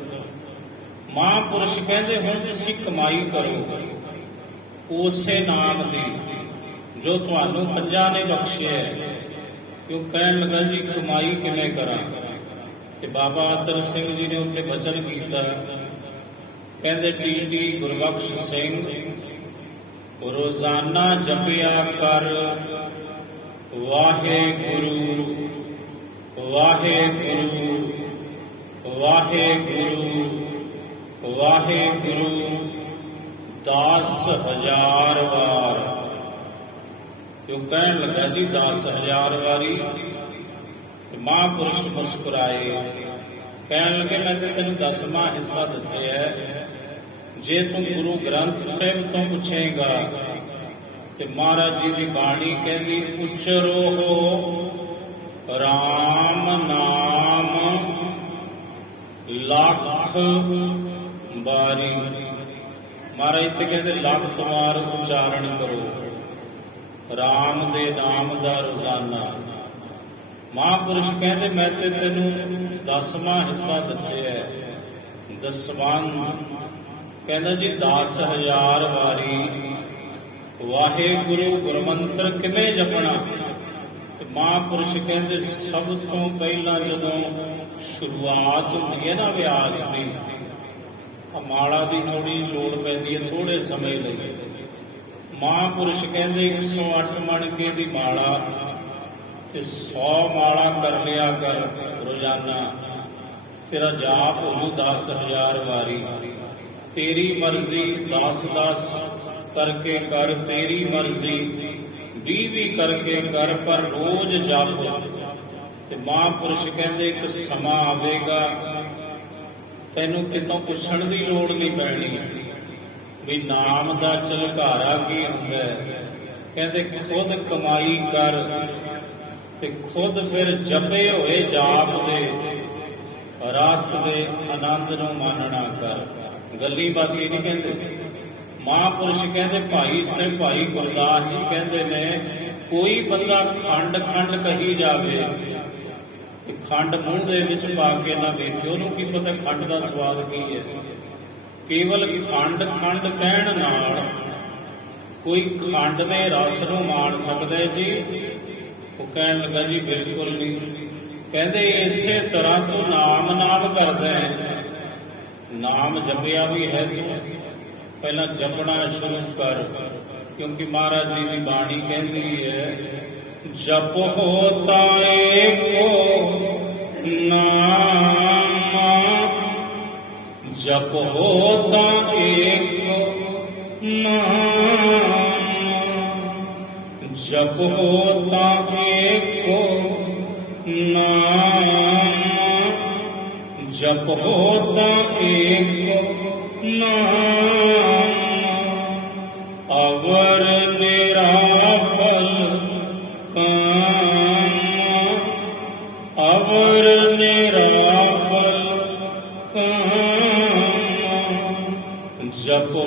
ਮਹਾਂਪੁਰਸ਼ ਕਹਿੰਦੇ ਹੁਣ ਤੁਸੀਂ ਕਮਾਈ ਕਰੋ ਉਸੇ ਨਾਮ ਦੀ ਜੋ ਤੁਹਾਨੂੰ ਪੰਜਾਂ ਨੇ ਬਖਸ਼ਿਆ ਹੈ। ਕਿਉਂ ਕਹਿਣ ਲੱਗਾ ਜੀ ਕਮਾਈ ਕਿਵੇਂ ਕਰਾਂ? ਤੇ ਬਾਬਾ ਆਦਰ ਸਿੰਘ ਜੀ ਨੇ ਉੱਥੇ ਬਚਨ ਕੀਤਾ, ਕਹਿੰਦੇ ਟੀ ਗੁਰਬਖਸ਼ ਸਿੰਘ ਰੋਜ਼ਾਨਾ ਜਪਿਆ ਕਰ ਵਾਹਿਗੁਰੂ ਵਾਹਿਗੁਰੂ ਵਾਹਿਗੁਰੂ ਵਾਹਿਗੁਰੂ 10,000 ਵਾਰ। ਕਿਉਂ ਕਹਿਣ ਲੱਗਾ ਜੀ 10,000 ਵਾਰੀ। ਤੇ ਮਹਾਂਪੁਰਸ਼ ਮੁਸਕਰਾਏ, ਕਹਿਣ ਲੱਗੇ ਮੈਂ ਤੇ ਤੈਨੂੰ 10ਵਾਂ ਹਿੱਸਾ ਦੱਸਿਆ, ਜੇ ਤੂੰ ਗੁਰੂ ਗ੍ਰੰਥ ਸਾਹਿਬ ਤੋਂ ਪੁੱਛੇਗਾ ਤੇ ਮਹਾਰਾਜ ਜੀ ਦੀ ਬਾਣੀ ਕਹਿੰਦੀ ਉਚਰੋ ਰਾਮ ਨਾਮ ਲੱਖ ਵਾਰੀ। ਮਹਾਰਾਜ ਤੇ ਕਹਿੰਦੇ ਲੱਖ ਵਾਰ ਉਚਾਰਨ ਕਰੋ ਰਾਮ ਦੇ ਨਾਮ ਦਾ ਰੋਜ਼ਾਨਾ। ਮਹਾਂਪੁਰਸ਼ ਕਹਿੰਦੇ ਮੈਂ ਤੇ ਤੈਨੂੰ 10ਵਾਂ ਹਿੱਸਾ ਦੱਸਿਆ, ਦਸਵੰਧ। ਕਹਿੰਦਾ ਜੀ 10,000 ਵਾਰੀ ਵਾਹਿਗੁਰੂ ਗੁਰਮੰਤਰ ਕਿਵੇਂ ਜਪਣਾ? ਤੇ ਮਹਾਂਪੁਰਸ਼ ਕਹਿੰਦੇ ਸਭ ਤੋਂ ਪਹਿਲਾਂ ਜਦੋਂ ਸ਼ੁਰੂਆਤ ਹੁੰਦੀ ਹੈ ਨਾ ਅਭਿਆਸ ਦੀ, ਮਾਲਾ ਦੀ ਥੋੜੀ ਲੋੜ ਪੈਂਦੀ ਹੈ ਥੋੜੇ ਸਮੇਂ ਲਈ। ਮਹਾਂਪੁਰਸ਼ ਕਹਿੰਦੇ 108 ਮਣਕੇ ਦੀ ਮਾਲਾ ਤੇ 100 ਮਾਲਾ ਕਰ ਲਿਆ ਕਰ ਰੋਜ਼ਾਨਾ, ਤੇਰਾ ਜਾਪ ਹੋਊ 10,000 ਵਾਰੀ। ਤੇਰੀ ਮਰਜ਼ੀ 10-10 ਕਰਕੇ ਕਰ, ਤੇਰੀ ਮਰਜ਼ੀ 20-20 ਕਰਕੇ ਕਰ, ਪਰ ਰੋਜ਼ ਜਪ। ਤੇ ਮਹਾਂਪੁਰਸ਼ ਕਹਿੰਦੇ ਇੱਕ ਸਮਾਂ ਆਵੇਗਾ ਤੈਨੂੰ ਕਿਤੋਂ ਪੁੱਛਣ ਦੀ ਲੋੜ ਨਹੀਂ ਪੈਣੀ ਵੀ ਨਾਮ ਦਾ ਝਲਕਾਰਾ ਕੀ ਹੁੰਦਾ ਹੈ। ਕਹਿੰਦੇ ਖੁਦ ਕਮਾਈ ਕਰ ਤੇ ਖੁਦ ਫਿਰ ਜਪੇ ਹੋਏ ਜਾਪ ਦੇ ਰਸ ਦੇ ਆਨੰਦ ਨੂੰ ਮਾਨਣਾ ਕਰ। ਗੱਲੀ ਬਾਤੀ ਨਹੀਂ ਕਹਿੰਦੇ। ਮਹਾਂਪੁਰਸ਼ ਕਹਿੰਦੇ ਭਾਈ ਸਿੰਘ ਭਾਈ ਗੁਰਦਾਸ ਜੀ ਕਹਿੰਦੇ ਨੇ ਕੋਈ ਬੰਦਾ ਖੰਡ ਖੰਡ ਕਹੀ ਜਾਵੇ ਤੇ ਖੰਡ ਮੂੰਹ ਦੇ ਵਿੱਚ ਪਾ ਕੇ ਨਾ ਵੇਖਿਓ, ਉਹਨੂੰ ਕੀ ਪਤਾ ਖੰਡ ਦਾ ਸਵਾਦ ਕੀ ਹੈ। ਕੇਵਲ ਖੰਡ ਖੰਡ ਕਹਿਣ ਨਾਲ ਕੋਈ ਖੰਡ ਦੇ ਰਸ ਨੂੰ ਮਾਣ ਸਕਦਾ ਜੀ? ਉਹ ਕਹਿਣ ਲੱਗਾ ਜੀ ਬਿਲਕੁਲ ਨਹੀਂ। ਕਹਿੰਦੇ ਇਸੇ ਤਰ੍ਹਾਂ ਤੂੰ ਨਾਮ ਨਾਮ ਕਰਦਾ ਹੈ, ਨਾਮ ਜਪਿਆ ਵੀ ਹੈ ਤੂੰ, ਪਹਿਲਾਂ ਜਪਣਾ ਸ਼ੁਰੂ ਕਰ। ਕਿਉਂਕਿ ਮਹਾਰਾਜ ਜੀ ਦੀ ਬਾਣੀ ਕਹਿੰਦੀ ਹੈ ਜਪੋ ਤਾਂ ਏਕੋ ਨਾਮ, ਜਪੋ ਤਾਂ ਏਕੋ ਨਾਮ, ਜਪੋ ਤਾਂ ਏਕੋ ਨਾਮ, ਜਪੋ ਤਾਂ ਏਕੋ ਨਾਮ। ਅਵਰ ਨਿਰਾਫਲ ਕਾਮ, ਅਵਰ ਨਿਰਾਫਲ ਕਾਮ, ਜਪੋ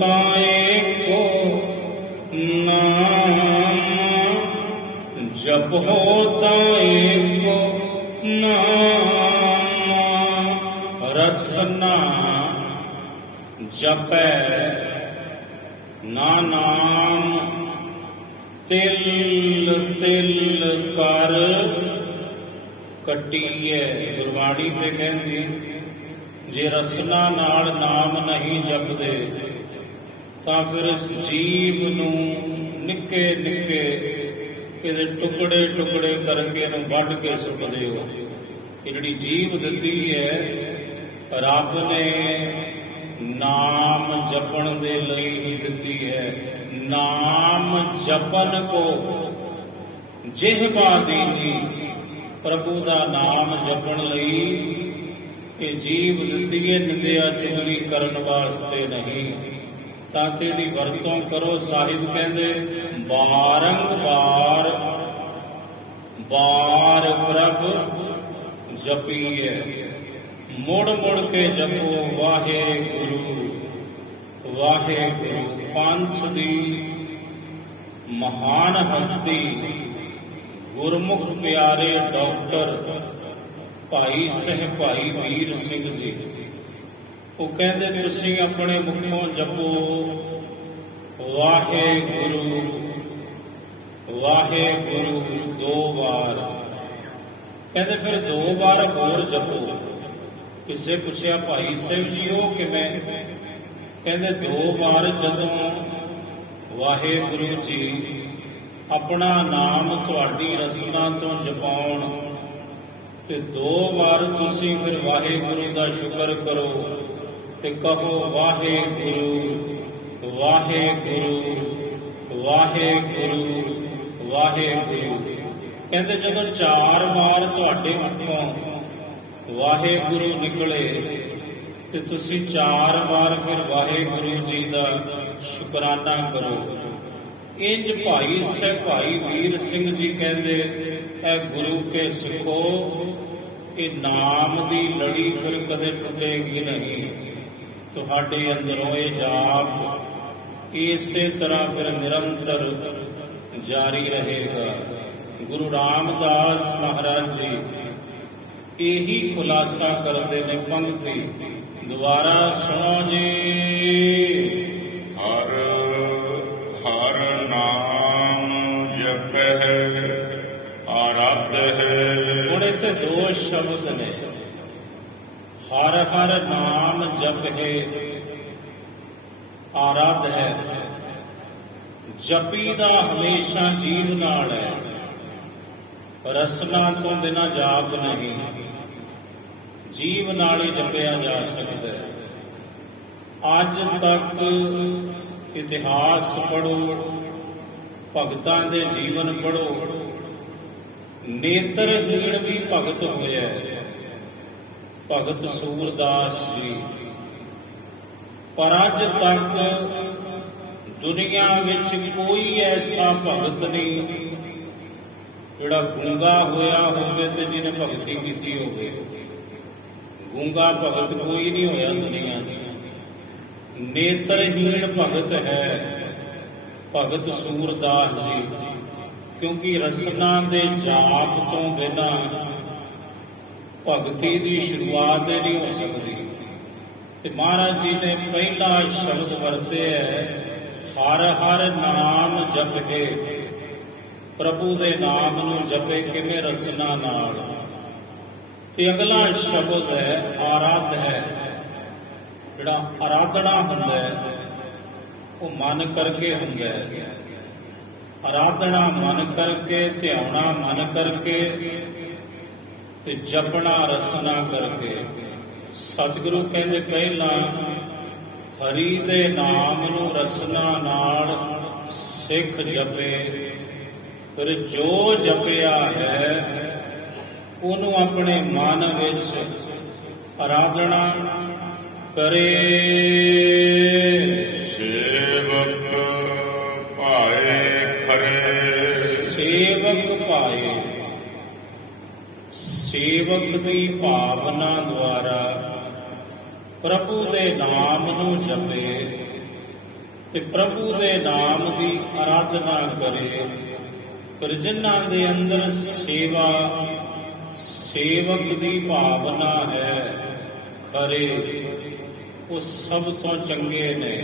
ਤਾਂ ਏਕੋ ਨਾਮ, ਜਪੋ ਤਾਂ ਏਕੋ ਨਾਮ। ਰਸਨਾ ਜਪੈ ਨਾ ਨਾਮ, ਤਿਲ ਤਿਲ ਕਰ ਕੱਟੀਏ। ਗੁਰਬਾਣੀ ਤੇ ਕਹਿੰਦੀ ਜੇ ਰਸਨਾ ਨਾਲ ਨਾਮ ਨਹੀਂ ਜਪਦੇ ਤਾਂ ਫਿਰ ਇਸ ਜੀਵ ਨੂੰ ਨਿੱਕੇ ਨਿੱਕੇ ਇਹਦੇ ਟੁਕੜੇ ਟੁਕੜੇ ਕਰਕੇ ਇਹਨੂੰ ਵੱਢ ਕੇ ਸੁੱਟਦੇ ਹੋ। ਇਹ ਜਿਹੜੀ ਜੀਵ ਦਿੱਤੀ ਹੈ ਰੱਬ ਨੇ ਨਾਮ ਜਪਣ ਦੇ ਲਈ ਹੀ ਦਿੱਤੀ ਹੈ। ਨਾਮ ਜਪਨ ਕੋ ਜਿਹਵਾ ਦੀਨੀ, ਪ੍ਰਭੂ ਦਾ ਨਾਮ ਜਪਣ ਲਈ ਇਹ ਜੀਵ ਦਿੱਤੀ ਹੈ, ਨਿੰਦਿਆ ਚੁਗਲੀ ਕਰਨ ਵਾਸਤੇ ਨਹੀਂ। ਤਾਂ ਤੇ ਇਹਦੀ ਵਰਤੋਂ ਕਰੋ। ਸਾਹਿਬ ਕਹਿੰਦੇ ਬਾਰੰਬਾਰ ਬਾਰ ਪ੍ਰਭ ਜਪੀਏ, ਮੁੜ ਮੁੜ ਕੇ ਜਪੋ ਵਾਹਿਗੁਰੂ ਵਾਹਿਗੁਰੂ। ਪੰਥ ਦੀ ਮਹਾਨ ਹਸਤੀ ਗੁਰਮੁਖ ਪਿਆਰੇ ਡਾਕਟਰ ਭਾਈ ਸਾਹਿਬ ਭਾਈ ਵੀਰ ਸਿੰਘ ਜੀ, ਉਹ ਕਹਿੰਦੇ ਤੁਸੀਂ ਆਪਣੇ ਮੁਖੋਂ ਜਪੋ ਵਾਹਿਗੁਰੂ ਵਾਹਿਗੁਰੂ 2 ਵਾਰ। ਕਹਿੰਦੇ ਫਿਰ 2 ਵਾਰ ਹੋਰ ਜਪੋ। ਕਿਸੇ ਪੁੱਛਿਆ ਭਾਈ ਸਾਹਿਬ ਜੀ ਉਹ ਕਿਵੇਂ? ਕਹਿੰਦੇ 2 ਵਾਰ ਜਦੋਂ ਵਾਹਿਗੁਰੂ ਜੀ ਆਪਣਾ ਨਾਮ ਤੁਹਾਡੀ ਰਸਨਾ ਤੋਂ ਜਪਾਉਣ ਤੇ 2 ਵਾਰ ਤੁਸੀਂ ਫਿਰ ਵਾਹਿਗੁਰੂ ਦਾ ਸ਼ੁਕਰ ਕਰੋ ਤੇ ਕਹੋ ਵਾਹਿਗੁਰੂ ਵਾਹਿਗੁਰੂ ਵਾਹਿਗੁਰੂ ਵਾਹਿਗੁਰੂ। ਕਹਿੰਦੇ ਜਦੋਂ 4 ਵਾਰ ਤੁਹਾਡੇ ਮੁਖੋਂ ਵਾਹਿਗੁਰੂ ਨਿਕਲੇ ਤੇ ਤੁਸੀਂ 4 ਵਾਰ ਫਿਰ ਵਾਹਿਗੁਰੂ ਜੀ ਦਾ ਸ਼ੁਕਰਾਨਾ ਕਰੋ। ਇੰਜ ਭਾਈ ਸਾਹਿਬ ਭਾਈ ਵੀਰ ਸਿੰਘ ਜੀ ਕਹਿੰਦੇ ਇਹ ਗੁਰੂ ਕੇ ਸਿੱਖੋ, ਇਹ ਨਾਮ ਦੀ ਲੜੀ ਫਿਰ ਕਦੇ ਟੁੱਟੇਗੀ ਨਹੀਂ। ਤੁਹਾਡੇ ਅੰਦਰੋਂ ਇਹ ਜਾਪ ਇਸੇ ਤਰ੍ਹਾਂ ਫਿਰ ਨਿਰੰਤਰ ਜਾਰੀ ਰਹੇਗਾ। ਗੁਰੂ ਰਾਮਦਾਸ ਮਹਾਰਾਜ ਜੀ ਇਹੀ ਖੁਲਾਸਾ ਕਰਦੇ ਨੇ। ਪੰਕਤੀ ਦੁਬਾਰਾ ਸੁਣੋ ਜੀ। ਹਰ ਹਰ ਨਾਮ ਜਪਹਿ ਆਰਾਧਹਿ। ਹੁਣ ਇੱਥੇ 2 ਸ਼ਬਦ ਨੇ, ਹਰ ਹਰ ਨਾਮ ਜਪਹਿ ਆਰਾਧ ਹੈ। ਜਪੀ ਦਾ ਹਮੇਸ਼ਾ ਜੀਵ ਨਾਲ ਹੈ, ਰਸਨਾ ਤੋਂ ਬਿਨਾ ਜਾਪ ਨਹੀਂ। ਜੀਵ ਨਾਲ ਹੀ ਜਪਿਆ ਜਾ ਸਕਦਾ ਹੈ। ਅੱਜ ਤੱਕ ਇਤਿਹਾਸ ਪੜ੍ਹੋ, ਭਗਤਾਂ ਦੇ ਜੀਵਨ ਪੜ੍ਹੋ, ਨੇਤਰਹੀਣ ਵੀ ਭਗਤ ਹੋਇਆ। ਭਗਤ ਸੂਰਦਾਸ ਜੀ, ਪਰ ਅੱਜ ਤੱਕ ਦੁਨੀਆ ਵਿੱਚ ਕੋਈ ਐਸਾ ਭਗਤ ਨਹੀਂ ਜਿਹੜਾ ਗੂੰਗਾ ਹੋਇਆ ਹੋਵੇ ਤੇ ਜਿਹਨੇ ਭਗਤੀ ਕੀਤੀ ਹੋਵੇ। ਗੂੰਗਾ ਭਗਤ ਕੋਈ ਨਹੀਂ ਹੋਇਆ ਦੁਨੀਆ 'ਚ। ਨੇਤਰਹੀਣ ਭਗਤ ਹੈ ਭਗਤ ਸੂਰਦਾਸ ਜੀ, ਕਿਉਂਕਿ ਰਸਨਾ ਦੇ ਜਾਪ ਤੋਂ ਬਿਨਾਂ ਭਗਤੀ ਦੀ ਸ਼ੁਰੂਆਤ ਹੀ ਨਹੀਂ ਹੋ ਸਕਦੀ। ਤੇ ਮਹਾਰਾਜ ਜੀ ਨੇ ਪਹਿਲਾ ਸ਼ਬਦ ਵਰਤਿਆ ਹਰ ਹਰ ਨਾਮ ਜਪੇ। ਪ੍ਰਭੂ ਦੇ ਨਾਮ ਨੂੰ ਜਪੇ ਕਿਵੇਂ? ਰਸਨਾ ਨਾਲ। ਤੇ ਅਗਲਾ ਸ਼ਬਦ ਹੈ ਆਰਾਧ ਹੈ। ਜਿਹੜਾ ਆਰਾਧਨਾ ਹੁੰਦਾ ਹੈ ਉਹ ਮਨ ਕਰਕੇ ਹੁੰਦਾ ਹੈ। ਆਰਾਧਨਾ ਮਨ ਕਰਕੇ, ਧਿਆਉਣਾ ਮਨ ਕਰਕੇ ਤੇ ਜਪਣਾ ਰਸਨਾ ਕਰਕੇ। ਸਤਿਗੁਰੂ ਕਹਿੰਦੇ ਪਹਿਲਾਂ ਹਰੀ ਦੇ ਨਾਮ ਨੂੰ ਰਸਨਾ ਨਾਲ ਸਿੱਖ ਜਪੇ, ਫਿਰ ਜੋ ਜਪਿਆ ਹੈ ਉਹਨੂੰ ਆਪਣੇ ਮਨ ਵਿੱਚ ਆਰਾਧਨਾ ਕਰੇ। ਸੇਵਕ ਭਾਏ ਖਰੇ। ਸੇਵਕ ਭਾਏ, ਸੇਵਕ ਦੀ ਭਾਵਨਾ ਦੁਆਰਾ ਪ੍ਰਭੂ ਦੇ ਨਾਮ ਨੂੰ ਜਪੇ ਤੇ ਪ੍ਰਭੂ ਦੇ ਨਾਮ ਦੀ ਆਰਾਧਨਾ ਕਰੇ। ਪਰ ਜਿਨ੍ਹਾਂ ਦੇ ਅੰਦਰ ਸੇਵਾ ਸੇਵਕ ਦੀ ਭਾਵਨਾ ਹੈ ਖਰੇ, ਉਹ ਸਭ ਤੋਂ ਚੰਗੇ ਨੇ।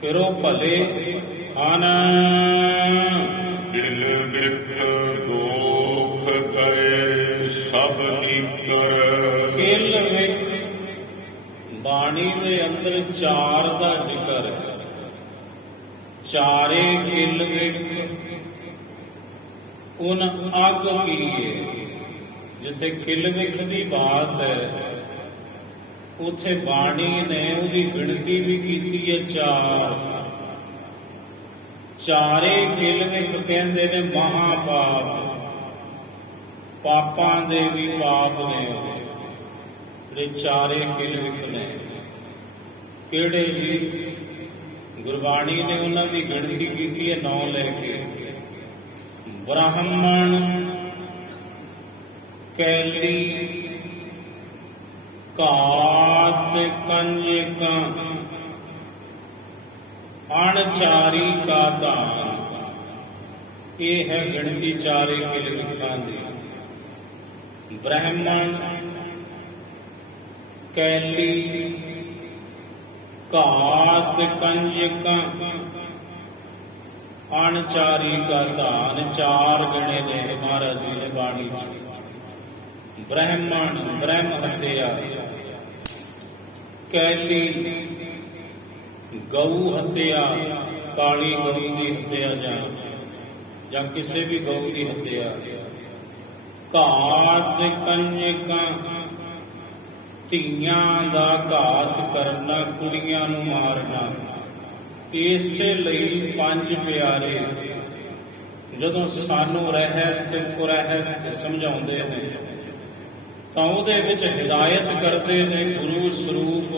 ਫਿਰ ਉਹ ਭਲੇ ਹਨ। ਦਿਲ ਬਿਖ ਦੋਖ ਗਏ ਸਭ ਨੀਕਰ। ਕਿਲ ਵਿਖ, ਬਾਣੀ ਦੇ ਅੰਦਰ 4 ਦਾ ਜ਼ਿਕਰ ਹੈ। ਚਾਰੇ ਕਿਲ ਵਿਖ ਉਨ ਅਗ ਕੀਏ। ਜਿੱਥੇ ਕਿਲ ਵਿਖ ਦੀ ਬਾਤ ਹੈ ਉਥੇ ਬਾਣੀ ਨੇ ਉਹਦੀ ਗਿਣਤੀ ਵੀ ਕੀਤੀ ਹੈ 4। ਚਾਰੇ ਕਿਲ ਵਿਖ ਕਹਿੰਦੇ ਨੇ ਮਹਾਪਾਪ। ਪਾਪਾਂ ਦੇ ਵੀ ਪਾਪ ਨੇ ਜਿਹੜੇ ਚਾਰੇ ਕਿਲ ਵਿਖ ਨੇ। ਕਿਹੜੇ ਜੀ? ਗੁਰਬਾਣੀ ਨੇ ਉਹਨਾਂ ਦੀ ਗਿਣਤੀ ਕੀਤੀ ਹੈ 9 ਲੈ ਕੇ। ਬ੍ਰਾਹਮਣ, ਕੈਲੀ, ਘਾਤ, ਕੰਜਕਾਂ, ਅਣਚਾਰੀ ਕਾ ਧਾਨ। ਇਹ ਹੈ ਗਿਣਤੀ ਚਾਰੇ ਕਿਲ ਵਿਖਾਂ ਦੀ। ਬ੍ਰਾਹਮਣ, ਕੈਲੀ, ਘਾਤ, ਕੰਜਕਾਂ, ਅਣਚਾਰੀ ਕਾ ਧਾਨ। ਚਾਰ ਗਿਣੇ ਨੇ ਮਹਾਰਾਜ ਜੀ ਨੇ ਬਾਣੀ ਚ। ਬ੍ਰਾਹਮਣ, ਬ੍ਰਹਮ ਹੱਤਿਆ। ਕੈਲੀ, ਗਊ ਹੱਤਿਆ, ਕਾਲੀ ਗਊ ਦੀ ਹੱਤਿਆ ਜਾਂ ਕਿਸੇ ਵੀ ਗਊ ਦੀ ਹੱਤਿਆ। ਘਾਤ, ਕੰਜਕਾਂ, ਧੀਆਂ ਦਾ ਘਾਤ ਕਰਨਾ, ਕੁੜੀਆਂ ਨੂੰ ਮਾਰਨਾ। ਇਸੇ ਲਈ ਪੰਜ ਪਿਆਰੇ ਜਦੋਂ ਸਾਨੂੰ ਰਹਿਤ ਕੁਰਹਿਤ ਸਮਝਾਉਂਦੇ ਨੇ ਤਾਂ ਉਹਦੇ ਵਿੱਚ ਹਿਦਾਇਤ ਕਰਦੇ ਨੇ ਗੁਰੂ ਸਰੂਪ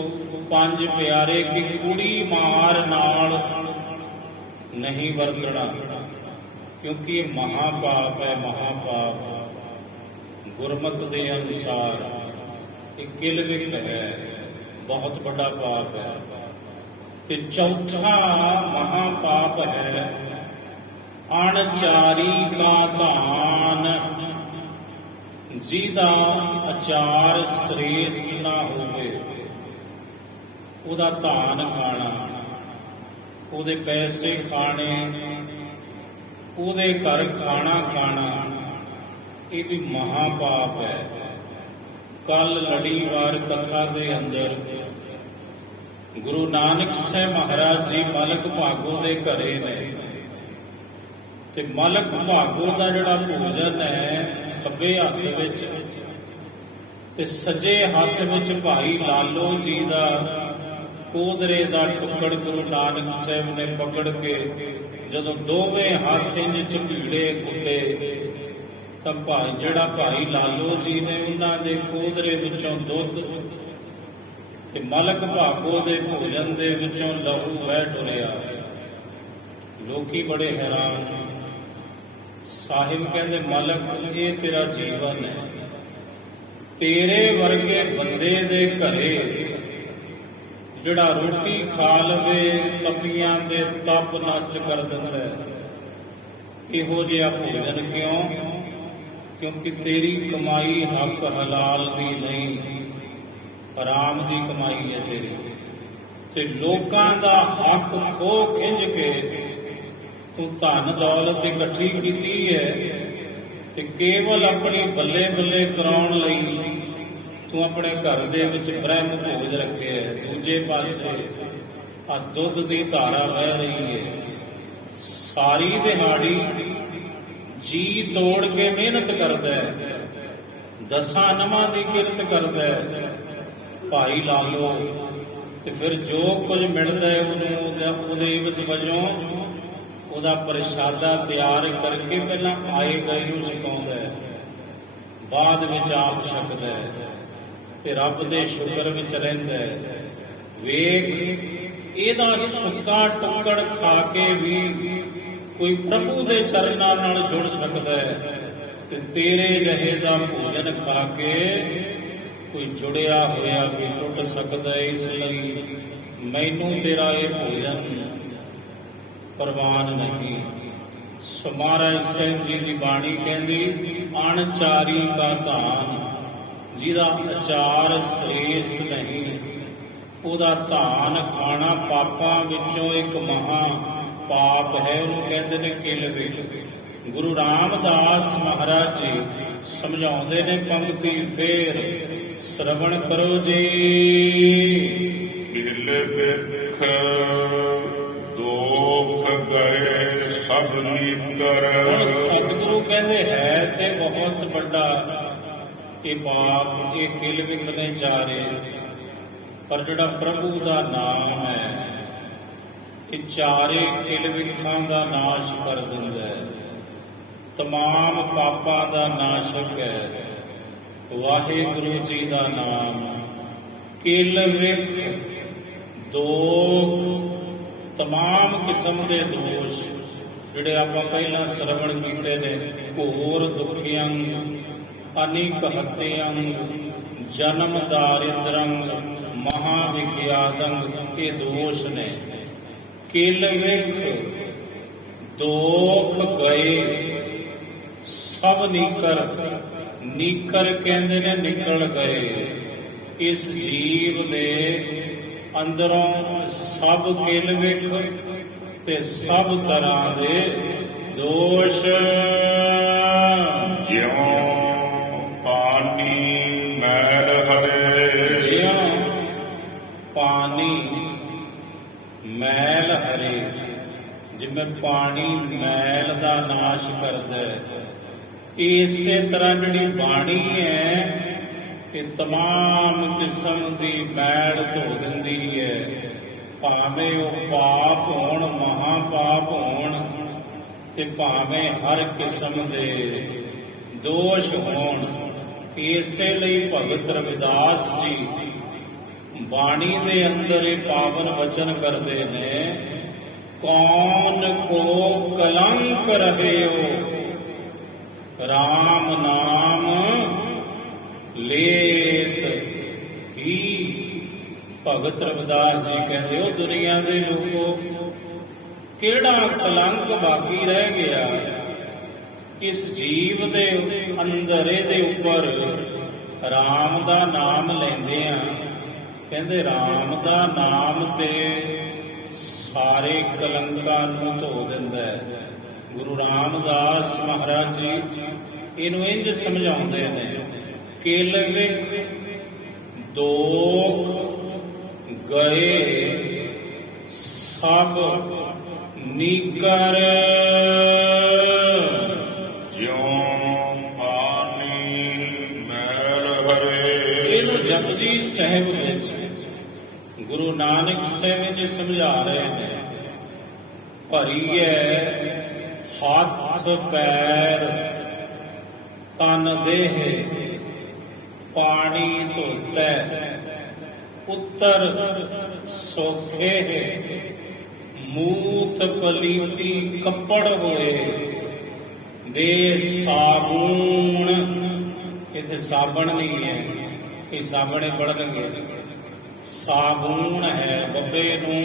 ਪੰਜ ਪਿਆਰੇ ਕਿ ਕੁੜੀ ਮਾਰ ਨਾਲ ਨਹੀਂ ਵਰਤਣਾ, ਕਿਉਂਕਿ ਇਹ ਮਹਾਪਾਪ ਹੈ। ਮਹਾਪਾਪ ਗੁਰਮਤਿ ਦੇ ਅਨੁਸਾਰ ਇਹ ਕਿਲਵਿਕ ਹੈ, ਬਹੁਤ ਵੱਡਾ ਪਾਪ ਹੈ। ਤੇ ਚੌਥਾ ਮਹਾਪਾਪ ਹੈ ਅਣਚਾਰੀ ਕਾ ਧਾਨ। ਜਿਹਦਾ ਆਚਾਰ ਸ੍ਰੇਸ਼ਟ ਨਾ ਹੋਵੇ ਉਹਦਾ ਧਾਨ ਖਾਣਾ, ਉਹਦੇ ਪੈਸੇ ਖਾਣੇ, ਉਹਦੇ ਘਰ ਖਾਣਾ ਖਾਣਾ, ਇਹ ਵੀ ਮਹਾਪਾਪ ਹੈ। ਕੱਲ ਲੜੀਵਾਰ ਕਥਾ ਦੇ ਅੰਦਰ ਗੁਰੂ ਨਾਨਕ ਸਾਹਿਬ ਮਹਾਰਾਜ ਜੀ ਮਲਕ ਭਾਗੋ ਦੇ ਘਰੇ ਨੇ ਤੇ ਮਲਕ ਭਾਗੋ ਦਾ ਜਿਹੜਾ ਭੋਜਨ ਹੈ ਖੱਬੇ ਹੱਥ ਵਿੱਚ ਤੇ ਸੱਜੇ ਹੱਥ ਵਿੱਚ ਭਾਈ ਲਾਲੋ ਜੀ ਦਾ ਕੋਦਰੇ ਦਾ ਟੁੱਕੜ ਗੁਰੂ ਨਾਨਕ ਸਾਹਿਬ ਨੇ ਪਕੜ ਕੇ ਜਦੋਂ ਦੋਵੇਂ ਹੱਥ ਇੰਝ ਝਪੀੜੇ ਕੁੱਟੇ ਤਾਂ ਜਿਹੜਾ ਭਾਈ ਲਾਲੋ ਜੀ ਨੇ ਉਹਨਾਂ ਦੇ ਕੋਦਰੇ ਵਿੱਚੋਂ ਦੁੱਧ ਤੇ ਮਲਕ ਭਾਗੋ ਦੇ ਭੋਜਨ ਦੇ ਵਿੱਚੋਂ ਲਹੂ ਵਹਿ ਟੁਰਿਆ। ਲੋਕੀ ਬੜੇ ਹੈਰਾਨ। ਸਾਹਿਬ ਕਹਿੰਦੇ ਮਲਕ ਇਹ ਤੇਰਾ ਜੀਵਨ ਹੈ, ਤੇਰੇ ਵਰਗੇ ਬੰਦੇ ਦੇ ਘਰੇ ਜਿਹੜਾ ਰੋਟੀ ਖਾ ਲਵੇ ਤਪੀਆਂ ਦੇ ਤਪ ਨਸ਼ਟ ਕਰ ਦਿੰਦਾ ਹੈ। ਇਹੋ ਜਿਹਾ ਭੋਜਨ ਕਿਉਂ? ਕਿਉਂਕਿ ਤੇਰੀ ਕਮਾਈ ਹੱਕ ਹਲਾਲ ਦੀ ਨਹੀਂ, ਹਰਾਮ ਦੀ ਕਮਾਈ ਹੈ ਤੇਰੀ। ਤੇ ਲੋਕਾਂ ਦਾ ਹੱਕ ਖੋਹ ਖਿੰਝ ਕੇ ਤੂੰ ਧਨ ਦੌਲਤ ਇਕੱਠੀ ਕੀਤੀ ਹੈ ਤੇ ਕੇਵਲ ਆਪਣੀ ਬੱਲੇ ਬੱਲੇ ਕਰਾਉਣ ਲਈ ਤੂੰ ਆਪਣੇ ਘਰ ਦੇ ਵਿੱਚ ਬ੍ਰਹਮ ਭੋਜ ਰੱਖਿਆ ਹੈ। ਦੂਜੇ ਪਾਸੇ ਆ ਦੁੱਧ ਦੀ ਧਾਰਾ ਵਹਿ ਰਹੀ ਹੈ। ਸਾਰੀ ਦਿਹਾੜੀ ਜੀ ਤੋੜ ਕੇ ਮਿਹਨਤ ਕਰਦਾ ਹੈ, ਦਸਾਂ ਨਵਾਂ ਦੀ ਕਿਰਤ ਕਰਦਾ ਹੈ ਭਾਈ ਲਾ ਲਓ, ਤੇ ਫਿਰ ਜੋ ਕੁਝ ਮਿਲਦਾ ਹੈ ਉਹਨੂੰ ਉਹਦੇ ਇਵਜ਼ ਵਜੋਂ ਉਹਦਾ ਪ੍ਰਸ਼ਾਦਾ ਤਿਆਰ ਕਰਕੇ ਪਹਿਲਾਂ ਆਏ ਗਏ ਨੂੰ ਛਕਾਉਂਦਾ ਹੈ, ਬਾਅਦ ਵਿੱਚ ਆਪ ਛਕਦਾ ਹੈ ਤੇ ਰੱਬ ਦੇ ਸ਼ੁਕਰ ਵਿੱਚ ਰਹਿੰਦਾ ਹੈ। ਵੇਖ ਇਹਦਾ ਸੁੱਕਾ ਟੁੱਕੜ ਖਾ ਕੇ ਵੀ ਕੋਈ ਪ੍ਰਭੂ ਦੇ ਚਰਨਾਂ ਨਾਲ ਜੁੜ ਸਕਦਾ ਹੈ ਤੇ ਤੇਰੇ ਜਿਹੇ ਦਾ ਭੋਜਨ ਖਾ ਕੇ ਕੋਈ ਜੁੜਿਆ ਹੋਇਆ ਵੀ ਟੁੱਟ ਸਕਦਾ ਹੈ। ਇਸ ਲਈ ਮੈਨੂੰ ਤੇਰਾ ਇਹ ਭੋਜਨ ਪ੍ਰਵਾਨ ਨਹੀਂ। ਸੋ ਮਹਾਰਾਜ ਸਾਹਿਬ ਜੀ ਦੀ ਬਾਣੀ ਕਹਿੰਦੀ ਅਣਚਾਰੀ ਕਾ ਧਾਨ, ਜਿਹਦਾ ਆਚਾਰ ਸ੍ਰੇਸ਼ਟ ਨਹੀਂ ਉਹਦਾ ਧਾਨ ਖਾਣਾ ਪਾਪਾਂ ਵਿੱਚੋਂ ਇੱਕ ਮਹਾ ਪਾਪ ਹੈ। ਉਹਨੂੰ ਕਹਿੰਦੇ ਨੇ ਕਿਲਵਿਕ। ਗੁਰੂ ਰਾਮਦਾਸ ਮਹਾਰਾਜ ਜੀ ਸਮਝਾਉਂਦੇ ਨੇ ਪੰਕਤੀ ਫੇਰ ਸ਼ਰਵਣ ਕਰੋ ਜੀ। ਕਿਲਵਿਕ ਦੋਖ ਗਏ ਸਭ ਨੀਕਰ। ਸਤਿਗੁਰੂ ਕਹਿੰਦੇ ਹੈ ਤੇ ਬਹੁਤ ਵੱਡਾ ਇਹ ਪਾਪ, ਇਹ ਕਿਲਵਿਕ ਨੇ ਚਾਰੇ, ਪਰ ਜਿਹੜਾ ਪ੍ਰਭੂ ਦਾ ਨਾਮ ਹੈ ਇਹ ਚਾਰੇ ਕਿਲਵਿਕਾਂ ਦਾ ਨਾਸ਼ ਕਰ ਦਿੰਦਾ ਹੈ, ਤਮਾਮ ਪਾਪਾਂ ਦਾ ਨਾਸ਼ਕ ਹੈ। ਵਾਹਿਗੁਰੂ ਜੀ ਦਾ ਨਾਮ ਕਿਲਵਿਕ ਦੋਖ तमाम किस्म के दोष ਜਿਹੜੇ ਆਪਾਂ ਪਹਿਲਾਂ ਸਰਵਣ ਕੀਤੇ ਨੇ, ਘੋਰ ਦੁਖੀਆਂ, ਅਨੇਕ ਹੱਤਿਆਂ, ਜਨਮ ਦਾਰਿਦਰੰ, ਮਹਾ ਵਿਖਿਆਦੰ, ਇਹ ਦੋਸ਼ ਨੇ। ਕਿਲ ਵਿਖ ਦੋਖ ਗਏ ਸਭ ਨੀਕਰ, ਨੀਕਰ ਕਹਿੰਦੇ ਨੇ ਨਿਕਲ ਗਏ। ਇਸ ਜੀਵ ਦੇ ਅੰਦਰੋਂ ਸਭ ਕਿਲ ਵਿਖ ਤੇ ਸਭ ਤਰ੍ਹਾਂ ਦੇ ਦੋਸ਼, ਜਿਉ ਪਾਣੀ ਮੈਲ ਹਰੇ, ਜਿਉ ਪਾਣੀ ਮੈਲ ਹਰੇ, ਜਿਵੇਂ ਪਾਣੀ ਮੈਲ ਦਾ ਨਾਸ਼ ਕਰਦਾ ਹੈ, ਇਸੇ ਤਰ੍ਹਾਂ ਜਿਹੜੀ ਬਾਣੀ ਹੈ ਇਹ ਤਮਾਮ ਕਿਸਮ ਦੀ ਮੈਲ ਧੋ ਦਿੰਦੀ ਹੈ। ਭਾਵੇਂ ਉਹ ਪਾਪ ਹੋਣ, ਮਹਾਪਾਪ ਹੋਣ, ਤੇ ਭਾਵੇਂ ਹਰ ਕਿਸਮ ਦੇ ਦੋਸ਼ ਹੋਣ। ਇਸੇ ਲਈ ਭਗਤ ਰਵਿਦਾਸ ਜੀ ਬਾਣੀ ਦੇ ਅੰਦਰ ਇਹ ਪਾਵਨ ਵਚਨ ਕਰਦੇ ਨੇ, ਕੌਣ ਕੋ ਕਲੰਕ ਰਹਿਓ ਰਾਮ ਨਾਮ ਲੇਤ ਹੀ। ਭਗਤ ਰਵਿਦਾਸ ਜੀ ਕਹਿੰਦੇ, ਉਹ ਦੁਨੀਆ ਦੇ ਲੋਕੋ, ਕਿਹੜਾ ਕਲੰਕ ਬਾਕੀ ਰਹਿ ਗਿਆ ਇਸ ਜੀਵ ਦੇ ਅੰਦਰ, ਇਹਦੇ ਉੱਪਰ ਰਾਮ ਦਾ ਨਾਮ ਲੈਂਦੇ ਆ। ਕਹਿੰਦੇ ਰਾਮ ਦਾ ਨਾਮ ਤੇ ਸਾਰੇ ਕਲੰਕਾਂ ਨੂੰ ਧੋ ਦਿੰਦਾ ਹੈ। ਗੁਰੂ ਰਾਮਦਾਸ ਮਹਾਰਾਜ ਜੀ ਇਹਨੂੰ ਇੰਝ ਸਮਝਾਉਂਦੇ ਨੇ, ਕਿਲ ਵਿਖ ਦੋਖ ਗਏ ਸਭ ਨੀਕਰ, ਜਿਉ ਪਾਣੀ ਮੈਲ ਹਰੇ। ਇਹਨੂੰ ਜਪਜੀ ਸਾਹਿਬ ਵਿੱਚ ਗੁਰੂ ਨਾਨਕ ਸਾਹਿਬ ਜੀ ਸਮਝਾ ਰਹੇ ਨੇ, ਭਰੀਏ ਹੱਥ ਪੈਰ ਤਨ ਦੇਹ ਪਾਣੀ ਧੋਤੈ, ਉੱਤਰ ਸੋਖੇ ਮੂਤ ਪਲੀਤੀ ਕੱਪੜ ਹੋਏ, ਦੇ ਸਾਬੂਣ, ਇੱਥੇ ਸਾਬਣ ਨਹੀਂ ਹੈ, ਇਹ ਸਾਬਣੇ ਪੜਨਗੇ, ਸਾਬੂਣ ਹੈ, ਬੱਬੇ ਨੂੰ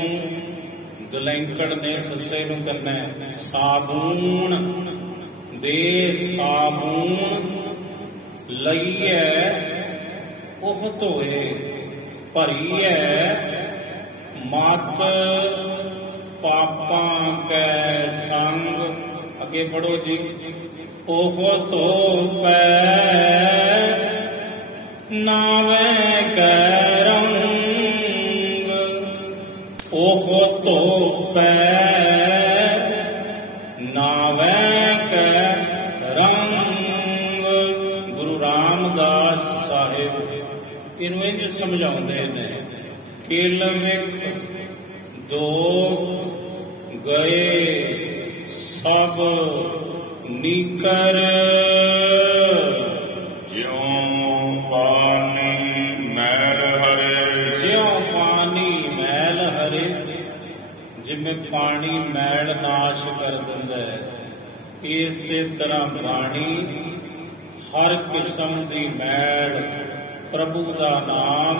ਦਲੈਂਕੜ ਨੇ ਸੱਸੇ ਨੂੰ ਕਰਨਾ ਹੈ, ਸਾਬੂਣ, ਦੇ ਸਾਬੂਣ ਲਈਐ ਉਹ ਧੋਏ, ਭਰੀਐ ਮਤ ਪਾਪਾਂ ਕੈ ਸੰਗ। ਅੱਗੇ ਪੜੋ ਜੀ, ਉਹ ਧੋਪੈ ਨਾਵੇਂ ਕੈ ਰੰਗ, ਉਹ ਧੋਪੈ ਨਾਵੇਂ ਕੈ ਰੰਗ। ਗੁਰੂ ਰਾਮਦਾਸ ਸਾਹਿਬ ਇਹਨੂੰ ਇੰਝ ਸਮਝਾਉਂਦੇ ਨੇ, ਕਿਲ ਵਿਖ ਦੋਖ ਗਏ ਸਭ ਨੀਕਰ, ਜਿਉ ਪਾਣੀ ਮੈਲ ਹਰੇ। ਜਿਉ ਪਾਣੀ ਮੈਲ ਹਰੇ, ਜਿਵੇਂ ਪਾਣੀ ਮੈਲ ਨਾਸ਼ ਕਰ ਦਿੰਦਾ ਹੈ, ਇਸੇ ਤਰ੍ਹਾਂ ਬਾਣੀ ਹਰ ਕਿਸਮ ਦੀ ਮੈਲ, ਪ੍ਰਭੂ ਦਾ ਨਾਮ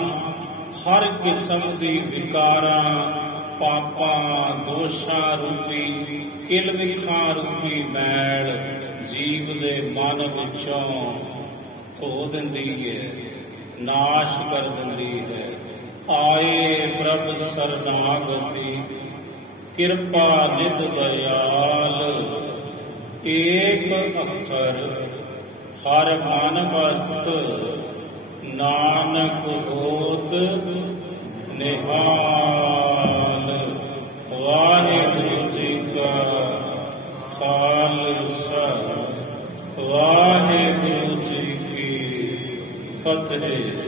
ਹਰ ਕਿਸਮ ਦੀ ਵਿਕਾਰਾਂ, ਪਾਪਾਂ, ਦੋਸ਼ਾਂ ਰੂਪੀ, ਕਿਲ ਵਿਖਾਂ ਰੂਪੀ ਮੈਲ ਜੀਵ ਦੇ ਮਨ ਵਿੱਚੋਂ ਧੋ ਦਿੰਦੀ ਹੈ, ਨਾਸ਼ ਕਰ ਦਿੰਦੀ ਹੈ। ਆਏ ਪ੍ਰਭ ਸਰਨਾਗਤੀ ਕਿਰਪਾ ਨਿਧ ਦਇਆਲ, ਏਕ ਅੱਖਰ ਹਰ ਮਨ ਵਸਤ ਨਾਨਕ ਹੋਤ ਨਿਹਾਲ। ਵਾਹਿਗੁਰੂ ਜੀ ਕਾ ਖਾਲਸਾ, ਵਾਹਿਗੁਰੂ ਜੀ ਕੀ ਫਤਿਹ।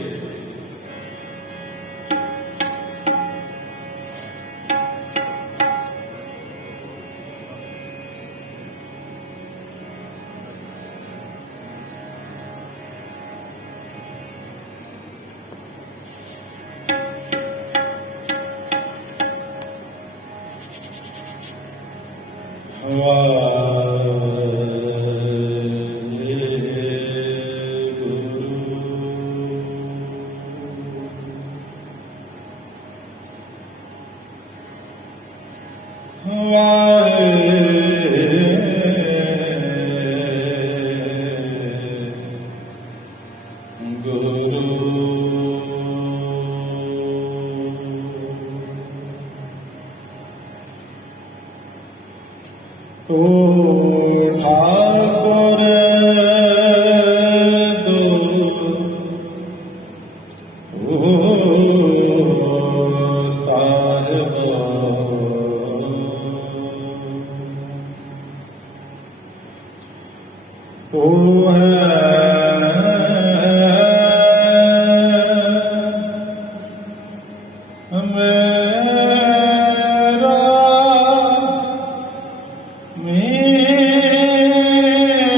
ਤੋ ਠਾਕੁਰ ਸਾਹਿਬ ਤੋ ਹੈ ਮੇਰਾ